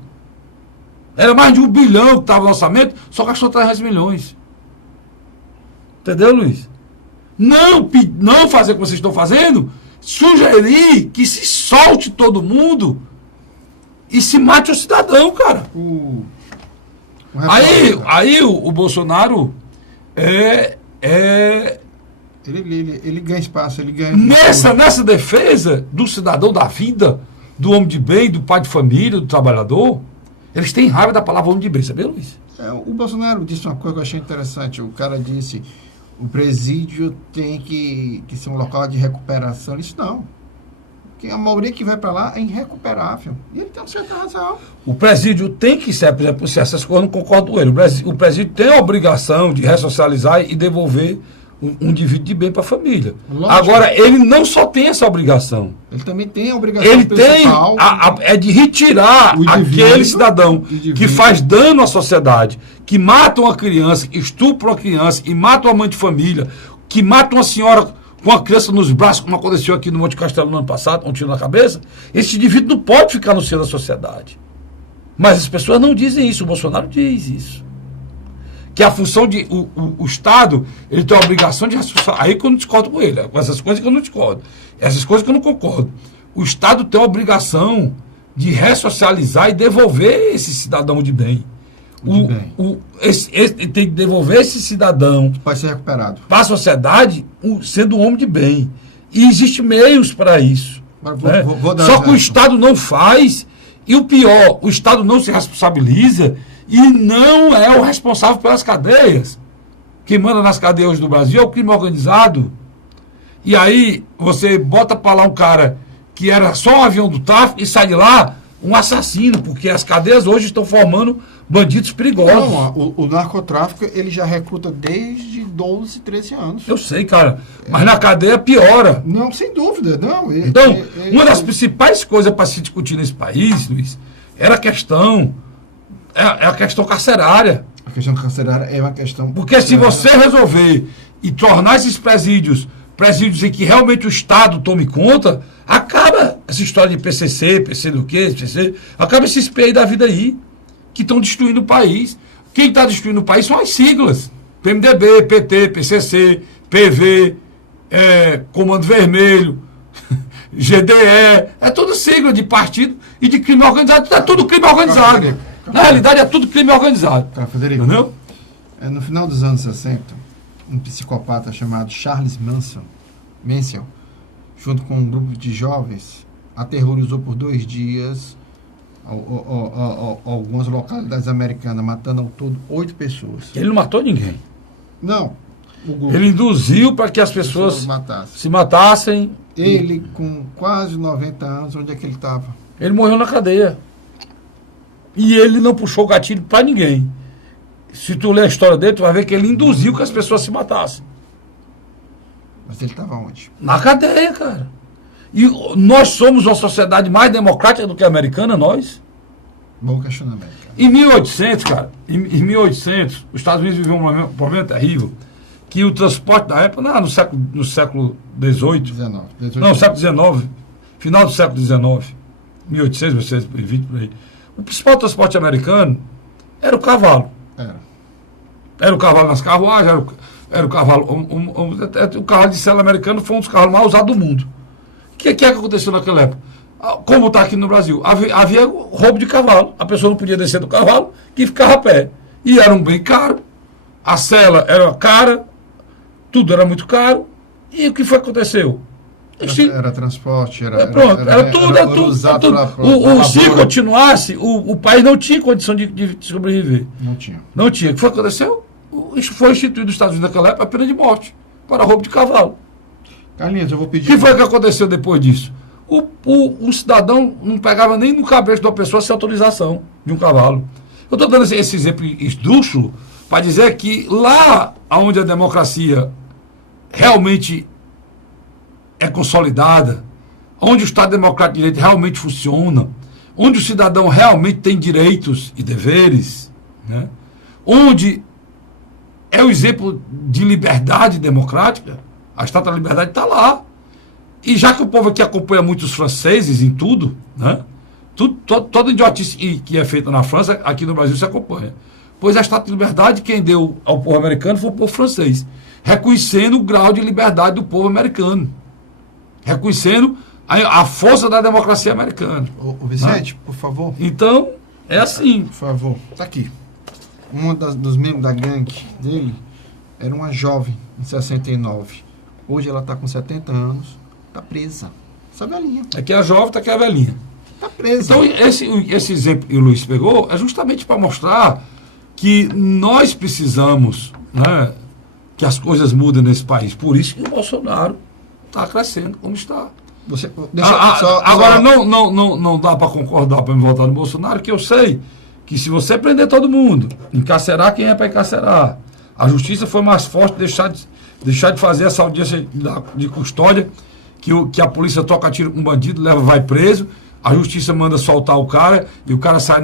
Era mais de 1 bilhão que estava no orçamento, só gastou 300 milhões. Entendeu, Luiz? Não fazer o que vocês estão fazendo, sugerir que se solte todo mundo e se mate o cidadão, cara. Aí o Bolsonaro ele ganha espaço, ele ganha... Nessa defesa do cidadão da vida, do homem de bem, do pai de família, do trabalhador, eles têm raiva da palavra homem de bem, sabia, Luiz? O Bolsonaro disse uma coisa que eu achei interessante. O cara disse: o presídio tem que ser um local de recuperação. Ele disse: não. Porque a maioria que vai para lá é irrecuperável. E ele tem uma certa razão. O presídio tem que ser, por exemplo, se essas coisas eu não concordo com ele. O presídio tem a obrigação de ressocializar e devolver um indivíduo de bem para a família. Lógico. Agora, ele não só tem essa obrigação. Ele também tem a obrigação ele principal. É de retirar aquele cidadão que faz dano à sociedade, que mata uma criança, que estupra uma criança e mata uma mãe de família, que mata uma senhora com a criança nos braços, como aconteceu aqui no Monte Castelo no ano passado, um tiro na cabeça. Esse indivíduo não pode ficar no seio da sociedade. Mas as pessoas não dizem isso. O Bolsonaro diz isso. Que a função de... O Estado, ele tem a obrigação de... Aí que eu não discordo com ele. Com essas coisas que eu não discordo. Essas coisas que eu não concordo. O Estado tem a obrigação de ressocializar e devolver esse cidadão de bem. Tem que devolver esse cidadão... Vai ser recuperado. Para a sociedade, sendo um homem de bem. E existem meios para isso. Só que o Estado não faz. E o pior, o Estado não se responsabiliza e não é o responsável pelas cadeias. Quem manda nas cadeias hoje do Brasil é o crime organizado. E aí você bota para lá um cara que era só um avião do tráfico e sai de lá um assassino, porque as cadeias hoje estão formando bandidos perigosos. Não, o narcotráfico ele já recruta desde 12, 13 anos. Eu sei, cara, mas na cadeia piora. Não, sem dúvida, não. Então, uma das principais coisas para se discutir nesse país, Luiz, era a questão carcerária. A questão carcerária é uma questão... Porque se você resolver e tornar esses presídios em que realmente o Estado tome conta, acaba essa história de PCC, PC do quê, PCC, acaba esse espelho da vida aí, que estão destruindo o país. Quem está destruindo o país são as siglas. PMDB, PT, PCC, PV, Comando Vermelho, GDE, é tudo sigla de partido e de crime organizado. É tudo crime organizado. Na realidade, é tudo crime organizado. Frederico, entendeu? No final dos anos 60, um psicopata chamado Charles Manson, junto com um grupo de jovens, aterrorizou por 2 dias algumas localidades americanas, matando ao todo 8 pessoas. Ele não matou ninguém. Não. Ele induziu para que as pessoas se matassem. Ele, com quase 90 anos, onde é que ele estava? Ele morreu na cadeia. E ele não puxou o gatilho para ninguém. Se tu ler a história dele, tu vai ver que ele induziu que as pessoas se matassem. Mas ele estava onde? Na cadeia, cara. E nós somos uma sociedade mais democrática do que a americana, nós. Bom questionamento. Cara. Em 1800, cara, em 1800, os Estados Unidos viviam um problema terrível, que o transporte da época, no século XVIII, não, século XIX, final do século XIX, 1800, 1820, por aí. O principal transporte americano era o cavalo. Era o cavalo nas carruagens, era o cavalo. O cavalo de sela americano foi um dos cavalos mais usados do mundo. O que aconteceu naquela época? Como está aqui no Brasil? Havia roubo de cavalo. A pessoa não podia descer do cavalo, que ficava a pé. E era um bem caro. A sela era cara, tudo era muito caro. E o que foi que aconteceu? Era transporte, era tudo. Se continuasse, o país não tinha condição de sobreviver. Não tinha. Não tinha. O que foi que aconteceu? Foi instituído nos Estados Unidos naquela época a pena de morte para roubo de cavalo. Carlinhos, eu vou pedir... O que foi que aconteceu depois disso? O cidadão não pegava nem no cabresto de uma pessoa sem autorização de um cavalo. Eu estou dando esse exemplo esdrúxulo para dizer que lá onde a democracia realmente é consolidada, onde o Estado Democrático de Direito realmente funciona, onde o cidadão realmente tem direitos e deveres, né? Onde é o exemplo de liberdade democrática, a Estátua da Liberdade está lá. E já que o povo aqui acompanha muito os franceses em tudo, né? Toda idiotice que é feita na França, aqui no Brasil se acompanha. Pois a Estátua da Liberdade, quem deu ao povo americano foi o povo francês, reconhecendo o grau de liberdade do povo americano, reconhecendo a força da democracia americana. Ô Vicente, por favor. Então, é assim. Por favor, está aqui. Um dos membros da gangue dele era uma jovem, em 69. Hoje ela está com 70 anos, está presa. Essa velhinha. Aqui é a jovem, está aqui a velhinha. Está presa. Então, esse exemplo que o Luiz pegou é justamente para mostrar que nós precisamos, né, que as coisas mudem nesse país. Por isso que o Bolsonaro está crescendo como está. Agora, não dá para concordar para me votar no Bolsonaro, que eu sei que se você prender todo mundo, encarcerar quem é para encarcerar, a justiça foi mais forte deixar de fazer essa audiência de custódia, que a polícia toca tiro com um bandido, vai preso, a justiça manda soltar o cara e o cara sai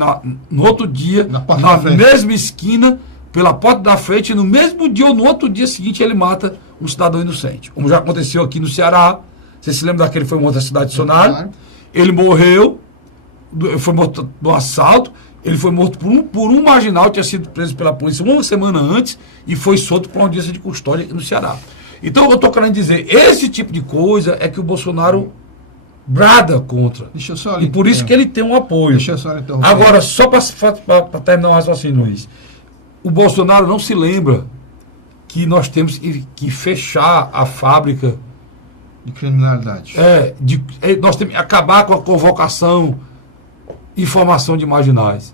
no outro dia, na mesma esquina, pela porta da frente, e no mesmo dia ou no outro dia seguinte ele mata um cidadão inocente. Como já aconteceu aqui no Ceará. Você se lembra daquele que foi morto na cidade de Sonário? Ele morreu, foi morto do assalto, ele foi morto por um marginal, tinha sido preso pela polícia uma semana antes e foi solto por uma audiência de custódia aqui no Ceará. Então, eu estou querendo dizer, esse tipo de coisa é que o Bolsonaro brada contra. E por isso que ele tem um apoio. Deixa eu só interromper. Agora, só para terminar o raciocínio, Luiz, o Bolsonaro não se lembra que nós temos que fechar a fábrica de criminalidade. Nós temos que acabar com a convocação e formação de marginais.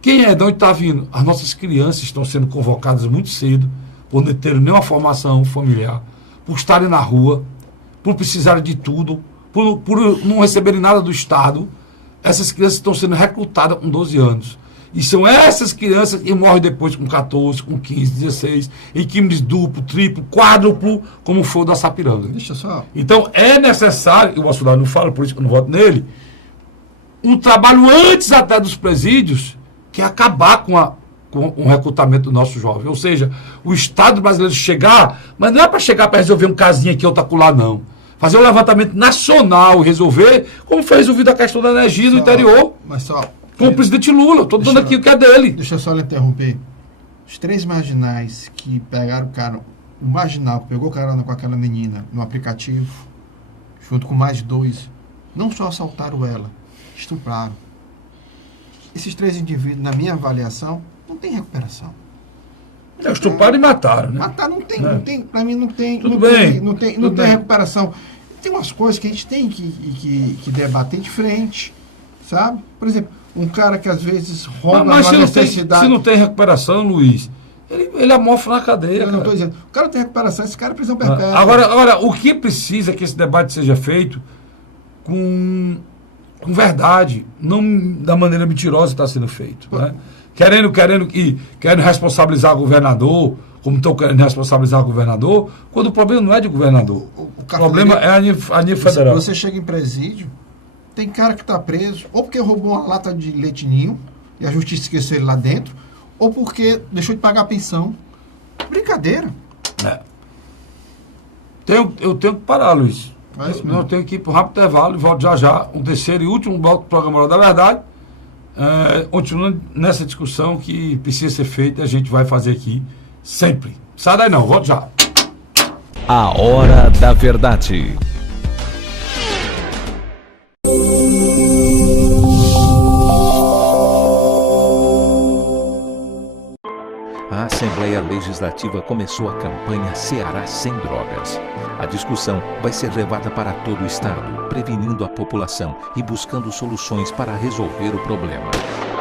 Quem é de onde está vindo? As nossas crianças estão sendo convocadas muito cedo, por não terem nenhuma formação familiar, por estarem na rua, por precisarem de tudo, por não receberem nada do Estado. Essas crianças estão sendo recrutadas com 12 anos. E são essas crianças que morrem depois com 14, com 15, 16, em crimes duplo, triplo, quádruplo, como foi o da Sapiranga. Deixa só. Então é necessário, e o Bolsonaro não fala, por isso que eu não voto nele, um trabalho antes até dos presídios, que é acabar com o recrutamento do nosso jovem. Ou seja, o Estado brasileiro chegar, mas não é para chegar para resolver um casinho aqui ou acolá, não. Fazer um levantamento nacional e resolver, como foi resolvido a questão da energia no interior. Mas só... Com o presidente Lula, estou dando aqui o que é dele. Deixa eu só lhe interromper. Os 3 marginais que pegaram o marginal que pegou carona com aquela menina no aplicativo, junto com mais 2, não só assaltaram ela, estupraram. Esses 3 indivíduos, na minha avaliação, não tem recuperação. Estupraram e mataram, né? Matar não tem, para mim não tem. Tudo não bem. Tem, não tem recuperação. Tem umas coisas que a gente tem que debater de frente, sabe? Por exemplo, um cara que às vezes rouba mas uma necessidade... se não tem recuperação, Luiz, ele amorfa na cadeia. Eu não estou dizendo. O cara tem recuperação, esse cara é prisão perpétua. Agora, o que precisa é que esse debate seja feito com verdade, não da maneira mentirosa que está sendo feito. Né? Querendo responsabilizar o governador, como estão querendo responsabilizar o governador, quando o problema não é de governador. O problema é a nível federal. Você chega em presídio, tem cara que está preso, ou porque roubou uma lata de leite ninho, e a justiça esqueceu ele lá dentro, ou porque deixou de pagar a pensão. Brincadeira. Eu tenho que parar, Luiz. Eu tenho que ir para um rápido intervalo e volto já. Um terceiro e último bloco do programa Hora da Verdade. Continuando nessa discussão que precisa ser feita, a gente vai fazer aqui sempre. Sai daí não, volto já. A Hora da Verdade. A Assembleia Assembleia Legislativa começou a campanha Ceará Sem Drogas. A discussão vai ser levada para todo o estado, prevenindo a população e buscando soluções para resolver o problema.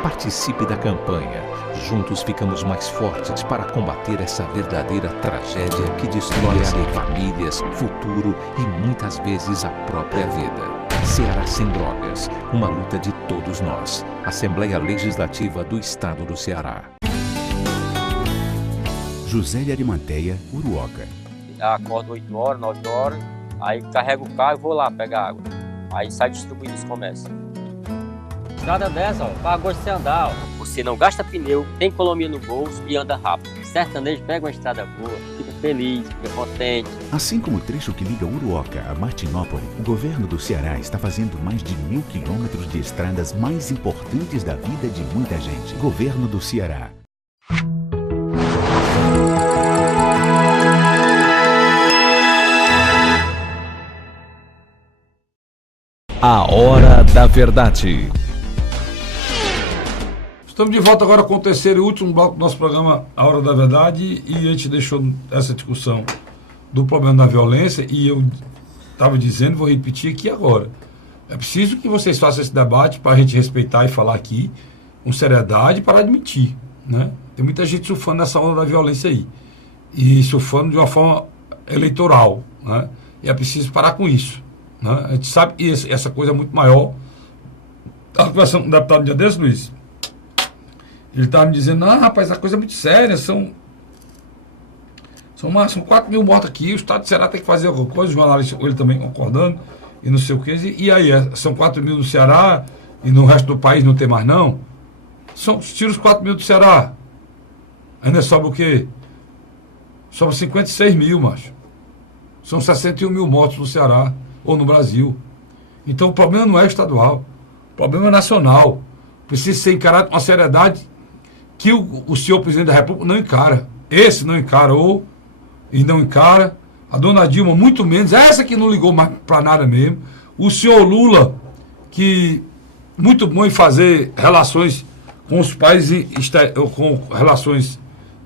Participe da campanha. Juntos ficamos mais fortes para combater essa verdadeira tragédia que destrói famílias, futuro e muitas vezes a própria vida. Ceará Sem Drogas, uma luta de todos nós. Assembleia Legislativa do Estado do Ceará. José de Arimanteia, Uruoca. Acordo 8 horas, 9 horas, aí carrego o carro e vou lá pegar água. Aí sai distribuindo os comércios. Estrada dessa, para gosto de você andar. Você não gasta pneu, tem economia no bolso e anda rápido. Sertanejo pega uma estrada boa, fica feliz, fica contente. Assim como o trecho que liga Uruoca a Martinópole, o governo do Ceará está fazendo mais de 1000 quilômetros de estradas mais importantes da vida de muita gente. Governo do Ceará. A Hora da Verdade. Estamos de volta agora com o terceiro e último bloco do nosso programa A Hora da Verdade, e a gente deixou essa discussão do problema da violência, e eu estava dizendo, vou repetir aqui agora, é preciso que vocês façam esse debate para a gente respeitar e falar aqui com seriedade e parar de mentir, né? Tem muita gente surfando nessa onda da violência aí, e surfando de uma forma eleitoral, né? E é preciso parar com isso, né? A gente sabe que essa coisa é muito maior. Estava conversando com um deputado um dia desse, Luiz. Ele estava me dizendo, rapaz, a coisa é muito séria, são 4 mil mortos aqui, o Estado de Ceará tem que fazer alguma coisa, o jornalista, ele também concordando, e não sei o que, e aí, são 4 mil no Ceará, e no resto do país não tem mais não? Tira os 4 mil do Ceará, ainda sobra o quê? Sobra 56 mil, macho. São 61 mil mortos no Ceará, ou no Brasil. Então o problema não é estadual, o problema é nacional. Precisa ser encarado com uma seriedade que o senhor presidente da República não encara. Esse não encarou e não encara. A dona Dilma, muito menos. Essa que não ligou mais para nada mesmo. O senhor Lula, que muito bom em fazer relações com os países, com relações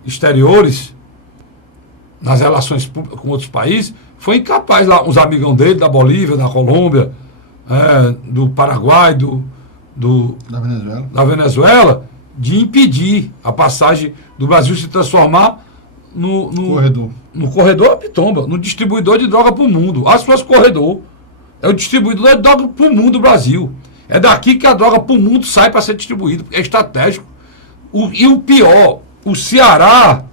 exteriores, nas relações públicas com outros países, foi incapaz lá, os amigão dele, da Bolívia, da Colômbia, do Paraguai, da Venezuela, de impedir a passagem do Brasil se transformar no corredor Pitomba, no distribuidor de droga para o mundo. As suas corredor é o distribuidor de droga para o mundo do Brasil. É daqui que a droga para o mundo sai para ser distribuída, porque é estratégico. E o pior, o Ceará,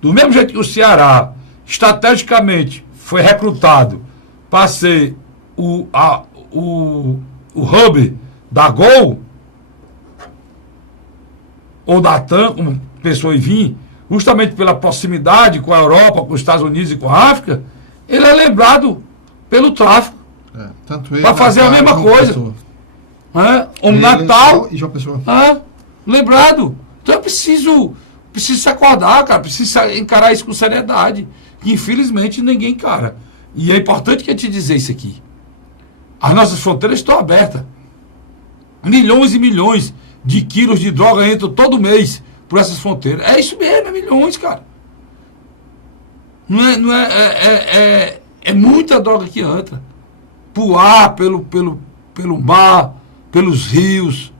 do mesmo jeito que o Ceará estrategicamente foi recrutado para ser o hub da Gol ou da TAM, como pensou em vir, justamente pela proximidade com a Europa, com os Estados Unidos e com a África, ele é lembrado pelo tráfico para fazer a mesma coisa. O Natal, lembrado. Então é preciso se acordar, cara, precisa encarar isso com seriedade, que infelizmente ninguém encara. E é importante que a gente dizer isso aqui. As nossas fronteiras estão abertas. Milhões e milhões de quilos de droga entram todo mês por essas fronteiras. É isso mesmo, é milhões, cara. É muita droga que entra. Por ar, pelo mar, pelos rios.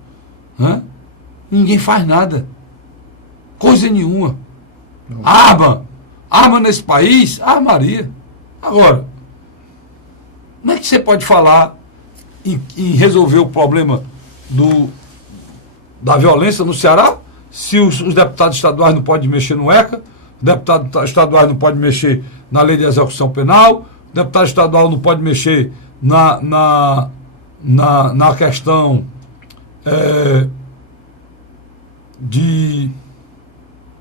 Né? Ninguém faz nada. Coisa nenhuma. Arma nesse país, armaria. Agora, como é que você pode falar em resolver o problema da violência no Ceará se os deputados estaduais não podem mexer no ECA, os deputados estaduais não podem mexer na lei de execução penal, o deputado estadual não pode mexer na questão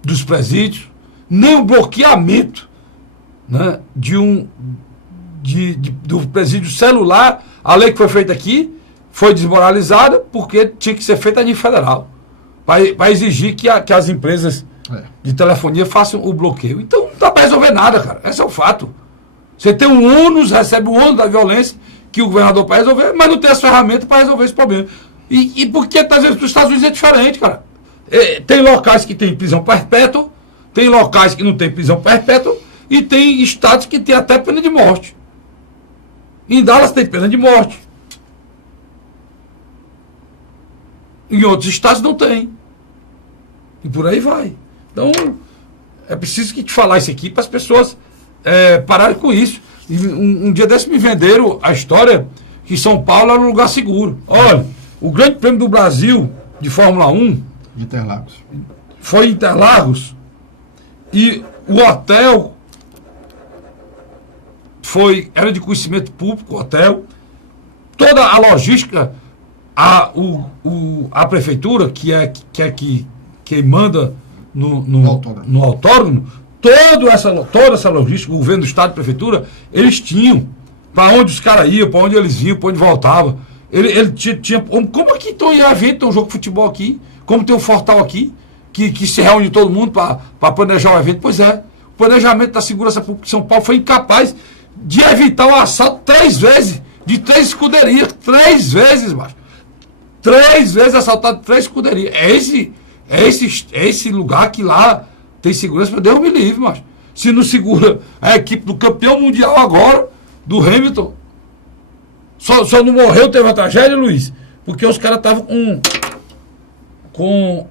dos presídios, nem o bloqueamento, né, do presídio celular. A lei que foi feita aqui foi desmoralizada porque tinha que ser feita a nível federal, para exigir que as empresas de telefonia façam o bloqueio. Então não dá para resolver nada, cara. Esse é o fato. Você tem um ônus, recebe um ônus da violência que o governador para resolver, mas não tem as ferramentas para resolver esse problema. E por que, às vezes, nos Estados Unidos é diferente, cara? Tem locais que tem prisão perpétua, tem locais que não tem prisão perpétua e tem estados que tem até pena de morte. Em Dallas tem pena de morte. Em outros estados não tem. E por aí vai. Então, é preciso que te falar isso aqui para as pessoas pararem com isso. E um dia desse me venderam a história que São Paulo era um lugar seguro. Olha, o Grande Prêmio do Brasil de Fórmula 1 Interlagos. Foi em Interlagos e o hotel era de conhecimento público, o hotel. Toda a logística, a prefeitura, que manda no autódromo, toda essa logística, o governo do estado e a prefeitura, eles tinham para onde os caras iam, para onde eles iam, para onde voltavam. Ele tinha. Como aqui tem um evento, tem um jogo de futebol aqui, como tem um Fortal aqui, que se reúne todo mundo para planejar o evento. Pois é, o planejamento da segurança pública de São Paulo foi incapaz de evitar o assalto 3 vezes, de 3 escuderias, 3 vezes, macho. 3 vezes assaltado 3 escuderias. É esse lugar que lá tem segurança, para Deus me livre, macho. Se não segura a equipe do campeão mundial agora, do Hamilton, só não morreu, teve uma tragédia, Luiz, porque os caras estavam com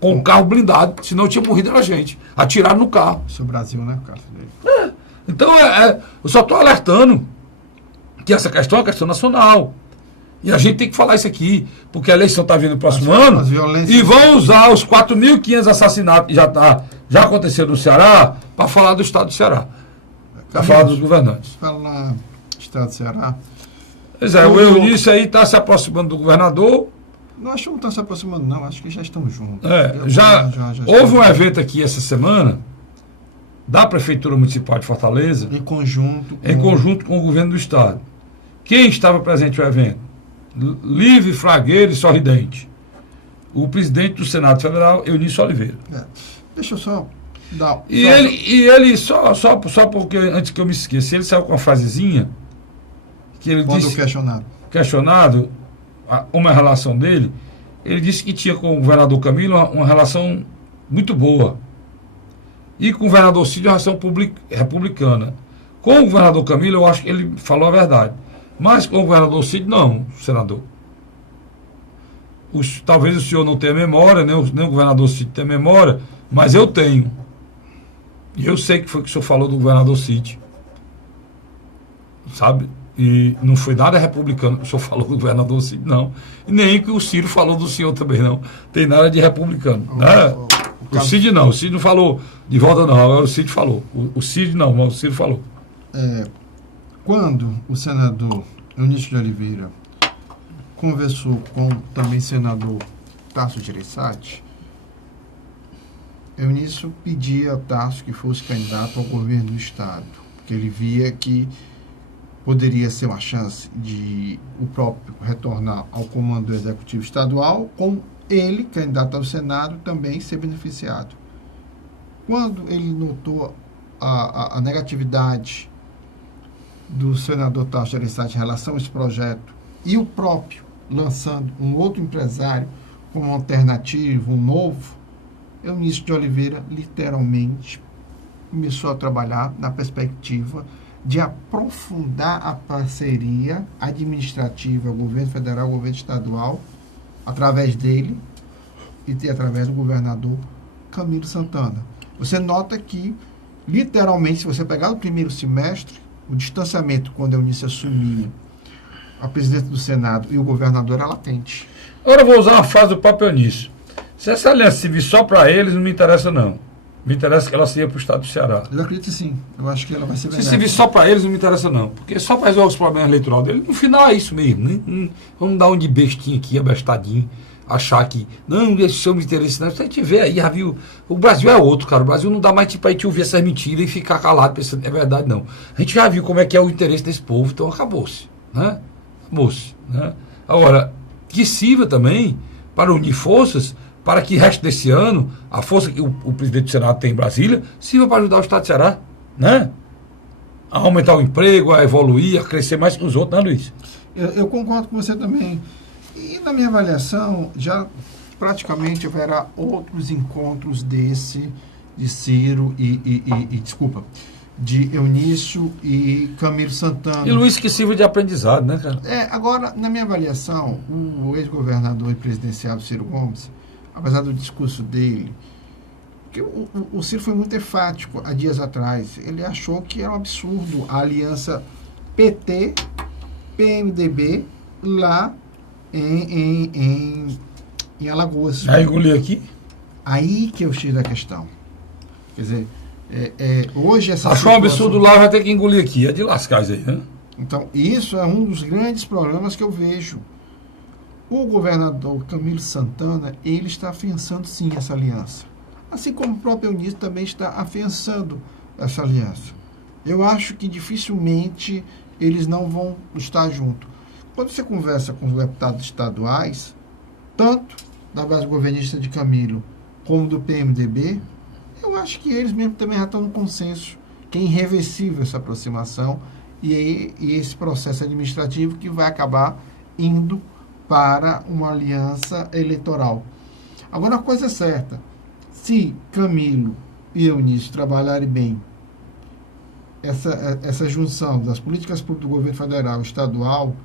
o carro blindado, senão tinha morrido a gente. Atiraram no carro. Isso é o Brasil, né, cara? Então, eu só estou alertando que essa questão é uma questão nacional. E a gente tem que falar isso aqui, porque a eleição está vindo no próximo ano e vão usar os 4.500 assassinatos que já aconteceram no Ceará para falar do estado do Ceará. Para falar dos governantes. Falar do estado do Ceará. Pois é, o Eunice aí está se aproximando do governador. Não, acho que não estão se aproximando, não. Acho que já estão juntos. Já houve um evento aqui essa semana da Prefeitura Municipal de Fortaleza. Em conjunto com o governo do estado. Quem estava presente no evento? Livre, fragueiro e sorridente. O presidente do Senado Federal, Eunice Oliveira. Deixa eu só dar... Ele só porque, antes que eu me esqueça, ele saiu com uma frasezinha que ele quando disse... questionado, uma relação dele, ele disse que tinha com o governador Camilo uma relação muito boa. E com o governador Cid uma relação republicana. Com o governador Camilo, eu acho que ele falou a verdade. Mas com o governador Cid, não, senador. Talvez o senhor não tenha memória, nem o governador Cid tenha memória, mas eu tenho. E eu sei que foi que o senhor falou do governador Cid. Sabe? E não foi nada republicano que o senhor falou do governador Cid, não. E nem que o Ciro falou do senhor também, não. Tem nada de republicano. Né? O Cid não. O Cid não falou de volta, não. Agora o Cid falou. O Cid não, mas o Ciro falou. Quando o senador Eunice de Oliveira conversou com também senador Tasso Gereissati, Eunice pedia a Tasso que fosse candidato ao governo do estado, porque ele via que poderia ser uma chance de o próprio retornar ao comando do executivo estadual, com ele, candidato ao Senado, também ser beneficiado. Quando ele notou a negatividade do senador Tasso Gereissati em relação a esse projeto e o próprio lançando um outro empresário como alternativa, um novo, Eunice de Oliveira literalmente começou a trabalhar na perspectiva de aprofundar a parceria administrativa, governo federal, governo estadual, através dele e através do governador Camilo Santana. Você nota que, literalmente, se você pegar o primeiro semestre, o distanciamento, quando a Eunice assumiu a presidência do Senado e o governador, era latente. Agora eu vou usar uma frase do próprio Eunice. Se essa aliança servir só para eles, não me interessa, não. Me interessa que ela seja para o estado do Ceará. Eu acredito que sim. Eu acho que ela vai ser verdade. Se servir só para eles, não me interessa, não. Porque só para resolver os problemas eleitorais dele, no final é isso mesmo. Né? Vamos dar um de bestinho aqui, abestadinho. Achar que, não, esses são os interesses, não. Se a gente vê aí, já viu, o Brasil é outro, cara. O Brasil não dá mais tipo, pra gente ouvir essas mentiras e ficar calado pensando que é verdade, não. A gente já viu como é que é o interesse desse povo, então acabou-se. Né? Acabou-se. Né? Agora, que sirva também para unir forças, para que o resto desse ano, a força que o presidente do Senado tem em Brasília, sirva para ajudar o estado de Ceará, né? A aumentar o emprego, a evoluir, a crescer mais que os outros, né, Luiz? Eu concordo com você também. E na minha avaliação, já praticamente haverá outros encontros desse de Ciro desculpa, de Eunício e Camilo Santana. E Luiz que sirva de aprendizado, né, cara? Agora, na minha avaliação, o ex-governador e presidencial Ciro Gomes, apesar do discurso dele, que o Ciro foi muito enfático há dias atrás. Ele achou que era um absurdo a aliança PT-PMDB lá em Alagoas. Já engoli aqui? Aí que eu X da questão. Quer dizer, hoje essa achou um absurdo lá, vai ter que engolir aqui. É de lascar isso aí, né? Então, isso é um dos grandes problemas que eu vejo. O governador Camilo Santana, ele está afiançando sim essa aliança. Assim como o próprio Eunício também está afiançando essa aliança. Eu acho que dificilmente eles não vão estar juntos. Quando você conversa com os deputados estaduais, tanto da base governista de Camilo como do PMDB, eu acho que eles mesmo também já estão no consenso, que é irreversível essa aproximação e esse processo administrativo que vai acabar indo para uma aliança eleitoral. Agora, a coisa é certa, se Camilo e Eunício trabalharem bem essa junção das políticas públicas do governo federal e estadual,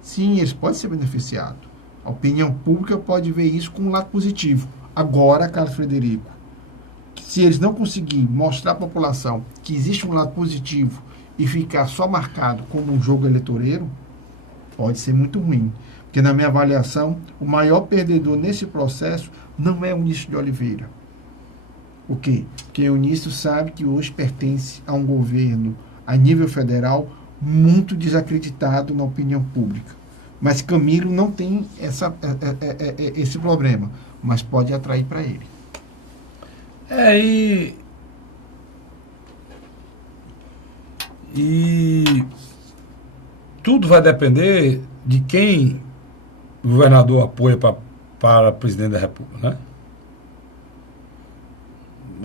sim, eles podem ser beneficiados. A opinião pública pode ver isso como um lado positivo. Agora, Carlos Frederico, se eles não conseguirem mostrar à população que existe um lado positivo e ficar só marcado como um jogo eleitoreiro, pode ser muito ruim. Porque, na minha avaliação, o maior perdedor nesse processo não é o Eunício de Oliveira. O quê? Porque o Eunício sabe que hoje pertence a um governo, a nível federal, muito desacreditado na opinião pública. Mas Camilo não tem esse problema, mas pode atrair para ele. E tudo vai depender de quem o governador apoia para presidente da República, né?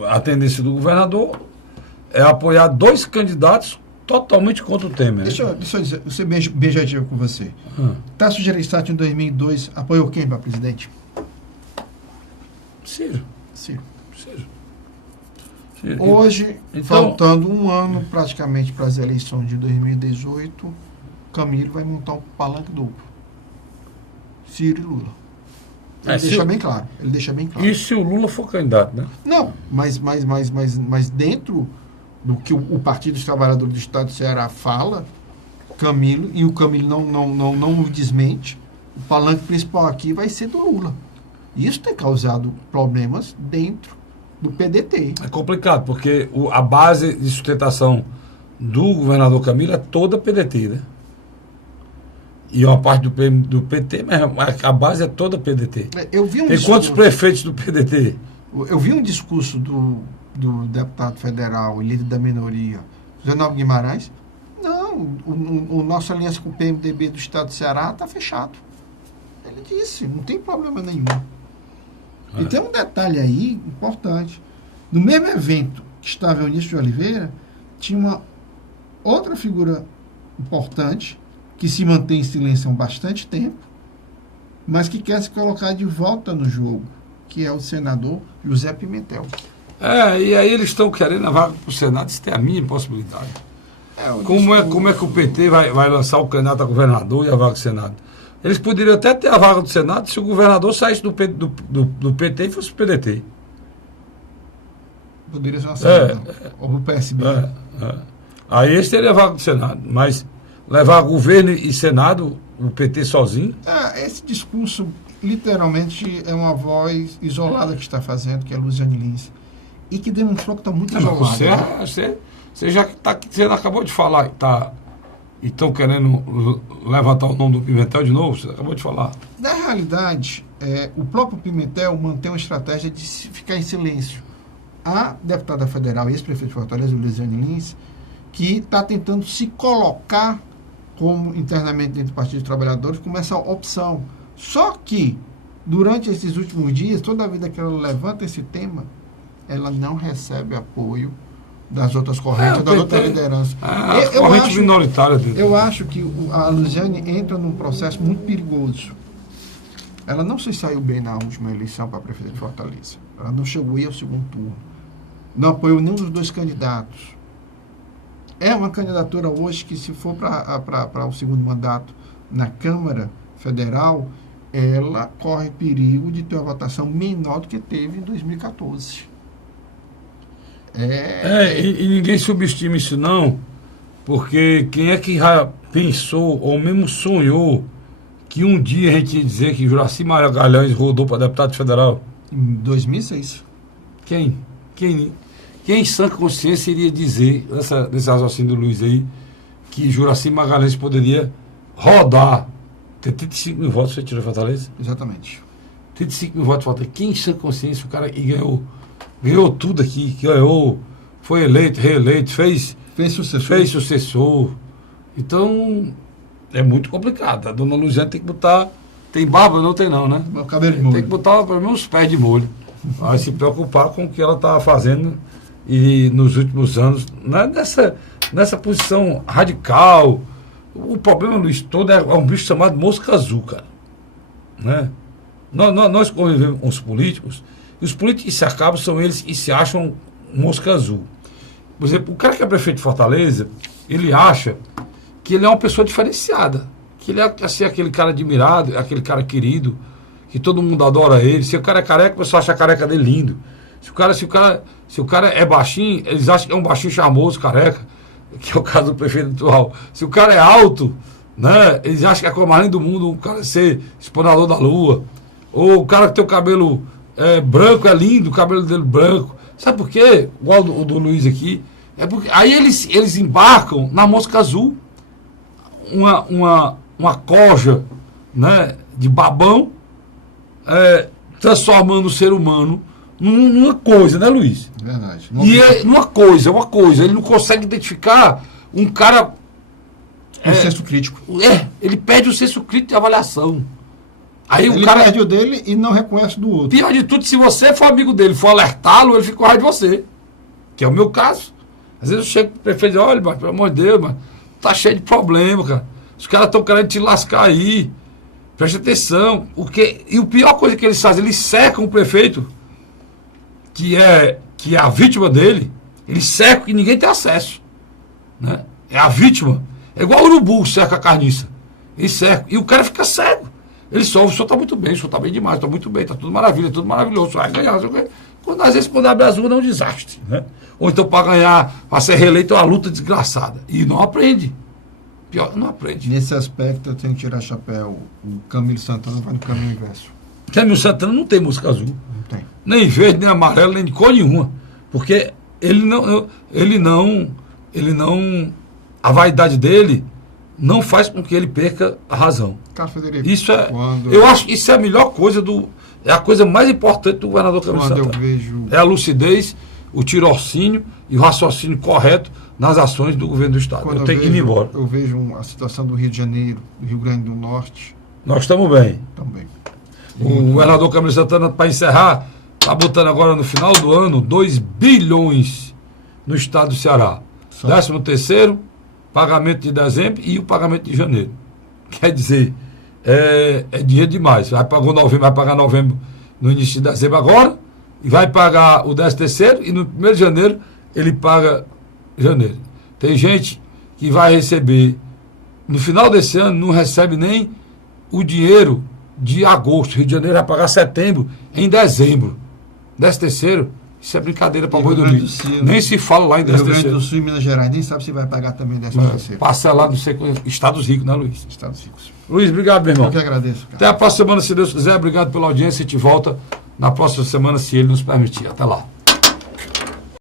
A tendência do governador é apoiar dois candidatos totalmente contra o Temer. Deixa eu dizer, ser bem objetivo com você. Tasso Gereissati, em 2002, apoiou quem para presidente? Ciro. Hoje, então, faltando um ano praticamente para as eleições de 2018, Camilo vai montar um palanque duplo. Ciro e Lula. Ele deixa bem claro. E se o Lula for candidato, né? Não, mas dentro do que o Partido dos Trabalhadores do Estado do Ceará fala, Camilo, e o Camilo não o desmente, o palanque principal aqui vai ser do Lula. Isso tem causado problemas dentro do PDT. É complicado, porque a base de sustentação do governador Camilo é toda PDT, né? E uma parte do PT, mas a base é toda PDT. Tem quantos prefeitos do PDT? Eu vi um discurso do deputado federal e líder da minoria, José Naldo Guimarães. Não, o nossa aliança com o PMDB do Estado do Ceará está fechado. Ele disse, não tem problema nenhum. E tem um detalhe aí importante. No mesmo evento que estava o Eunício de Oliveira, tinha uma outra figura importante que se mantém em silêncio há bastante tempo, mas que quer se colocar de volta no jogo, que é o senador José Pimentel. E aí eles estão querendo a vaga para o Senado, isso tem a mínima possibilidade. Como é que o PT vai lançar o candidato a governador e a vaga do Senado? Eles poderiam até ter a vaga do Senado se o governador saísse do PT e fosse o PDT. Poderia ser uma Senado, ou o PSB. Aí eles teriam a vaga do Senado, mas levar governo e Senado, o PT sozinho? Esse discurso, literalmente, é uma voz isolada que está fazendo, que é a Luciane Lins. E que demonstrou que está muito isolada. Você acabou de falar e estão querendo levantar o nome do Pimentel de novo, você acabou de falar. Na realidade, o próprio Pimentel mantém uma estratégia de ficar em silêncio. A deputada federal e ex-prefeito de Fortaleza, Luciane Lins, que está tentando se colocar como internamente dentro do Partido dos Trabalhadores como essa opção. Só que, durante esses últimos dias, toda a vida que ela levanta esse tema, ela não recebe apoio das outras correntes, das outras lideranças. Eu acho que a Luciane entra num processo muito perigoso. Ela não se saiu bem na última eleição para prefeito de Fortaleza. Ela não chegou aí ao segundo turno. não apoiou nenhum dos dois candidatos. É uma candidatura hoje que, se for para o segundo mandato na Câmara Federal, ela corre perigo de ter uma votação menor do que teve em 2014. E ninguém subestima isso não, porque quem é que já pensou, ou mesmo sonhou, que um dia a gente ia dizer que Juracy Magalhães rodou para deputado federal? Em 2006. Quem em sã consciência iria dizer, nesse raciocínio do Luiz aí, que Juracy Magalhães poderia rodar? Tem 35 mil votos, você tirou Fortaleza? Exatamente. 35 mil votos, falta. Quem em sã consciência, o cara que ganhou tudo aqui, ganhou, foi eleito, reeleito, fez sucessor. Então, é muito complicado. A dona Luiziane tem que botar. Tem barba? Não tem, não, né? Meu cabelo de molho. Tem que botar pelo menos os pés de molho. Vai se preocupar com o que ela está fazendo e nos últimos anos, nessa posição radical. O problema, Luiz, todo é um bicho chamado mosca azul, cara. Né? Nós convivemos com os políticos, e os políticos que se acabam são eles que se acham mosca azul. Por exemplo, o cara que é prefeito de Fortaleza, ele acha que ele é uma pessoa diferenciada, que ele é assim, aquele cara admirado, aquele cara querido, que todo mundo adora ele. Se o cara é careca, o pessoal acha a careca dele lindo. Se o cara é baixinho, eles acham que é um baixinho charmoso, careca, que é o caso do prefeito atual. Se o cara é alto, né, eles acham que é a coisa mais linda do mundo, o cara ser explorador da lua. Ou o cara que tem o cabelo branco é lindo, o cabelo dele branco. Sabe por quê? Igual o do Luiz aqui. É porque aí eles embarcam na mosca azul, uma coja, né, de babão, transformando o ser humano numa coisa, né, Luiz? Verdade. Uma coisa. Ele não consegue identificar um cara. Senso crítico. Ele perde o senso crítico de avaliação. Aí ele o cara perde o dele e não reconhece do outro. Pior de tudo, se você for amigo dele, for alertá-lo, ele fica com raiva de você. Que é o meu caso. Às vezes eu chego pro prefeito e digo, olha, mas, pelo amor de Deus, mas tá cheio de problema, cara. Os caras estão querendo te lascar aí. Preste atenção. E a pior coisa que eles fazem, eles secam o prefeito, que é a vítima dele. Eles secam e ninguém tem acesso. Né? É a vítima. É igual o urubu cerca a carniça. Eles secam. E o cara fica cego. Ele só, o senhor está muito bem, o senhor está bem demais, está muito bem, está tudo maravilha, tudo maravilhoso, o senhor vai ganhar. Às vezes, quando abre as urnas, é um desastre. Né? Ou então, para ganhar, para ser reeleito, é uma luta desgraçada. E não aprende. Pior, não aprende. Nesse aspecto, eu tenho que tirar chapéu. O Camilo Santana vai no caminho inverso. Camilo Santana não tem música azul. Não tem. Nem verde, nem amarelo, nem de cor nenhuma. Porque ele não. A vaidade dele não faz com que ele perca a razão. Carlos Frederico, eu acho que isso é a melhor coisa é a coisa mais importante do governador Camilo Santana. É a lucidez, o tirocínio e o raciocínio correto nas ações do governo do Estado. Eu tenho que ir embora. Eu vejo a situação do Rio de Janeiro, do Rio Grande do Norte. Nós estamos bem. Também. O governador Camilo Santana, para encerrar, está botando agora no final do ano 2 bilhões no estado do Ceará. 13º, pagamento de dezembro e o pagamento de janeiro. Quer dizer, é dinheiro demais. Vai pagar novembro no início de dezembro agora, e vai pagar o 13º, e no 1º de janeiro ele paga janeiro. Tem gente que vai receber, no final desse ano, não recebe nem o dinheiro de agosto. Rio de Janeiro vai pagar setembro em dezembro. 13º, isso é brincadeira para boi dormir. Nem se fala lá em 13º. Rio Grande do Sul e Minas Gerais, nem sabe se vai pagar também 13º. Parcelar, não sei, estados ricos, né, Luiz? Estados ricos. Luiz, obrigado, meu irmão. Eu que agradeço, cara. Até a próxima semana, se Deus quiser. Obrigado pela audiência. A gente volta na próxima semana, se ele nos permitir. Até lá.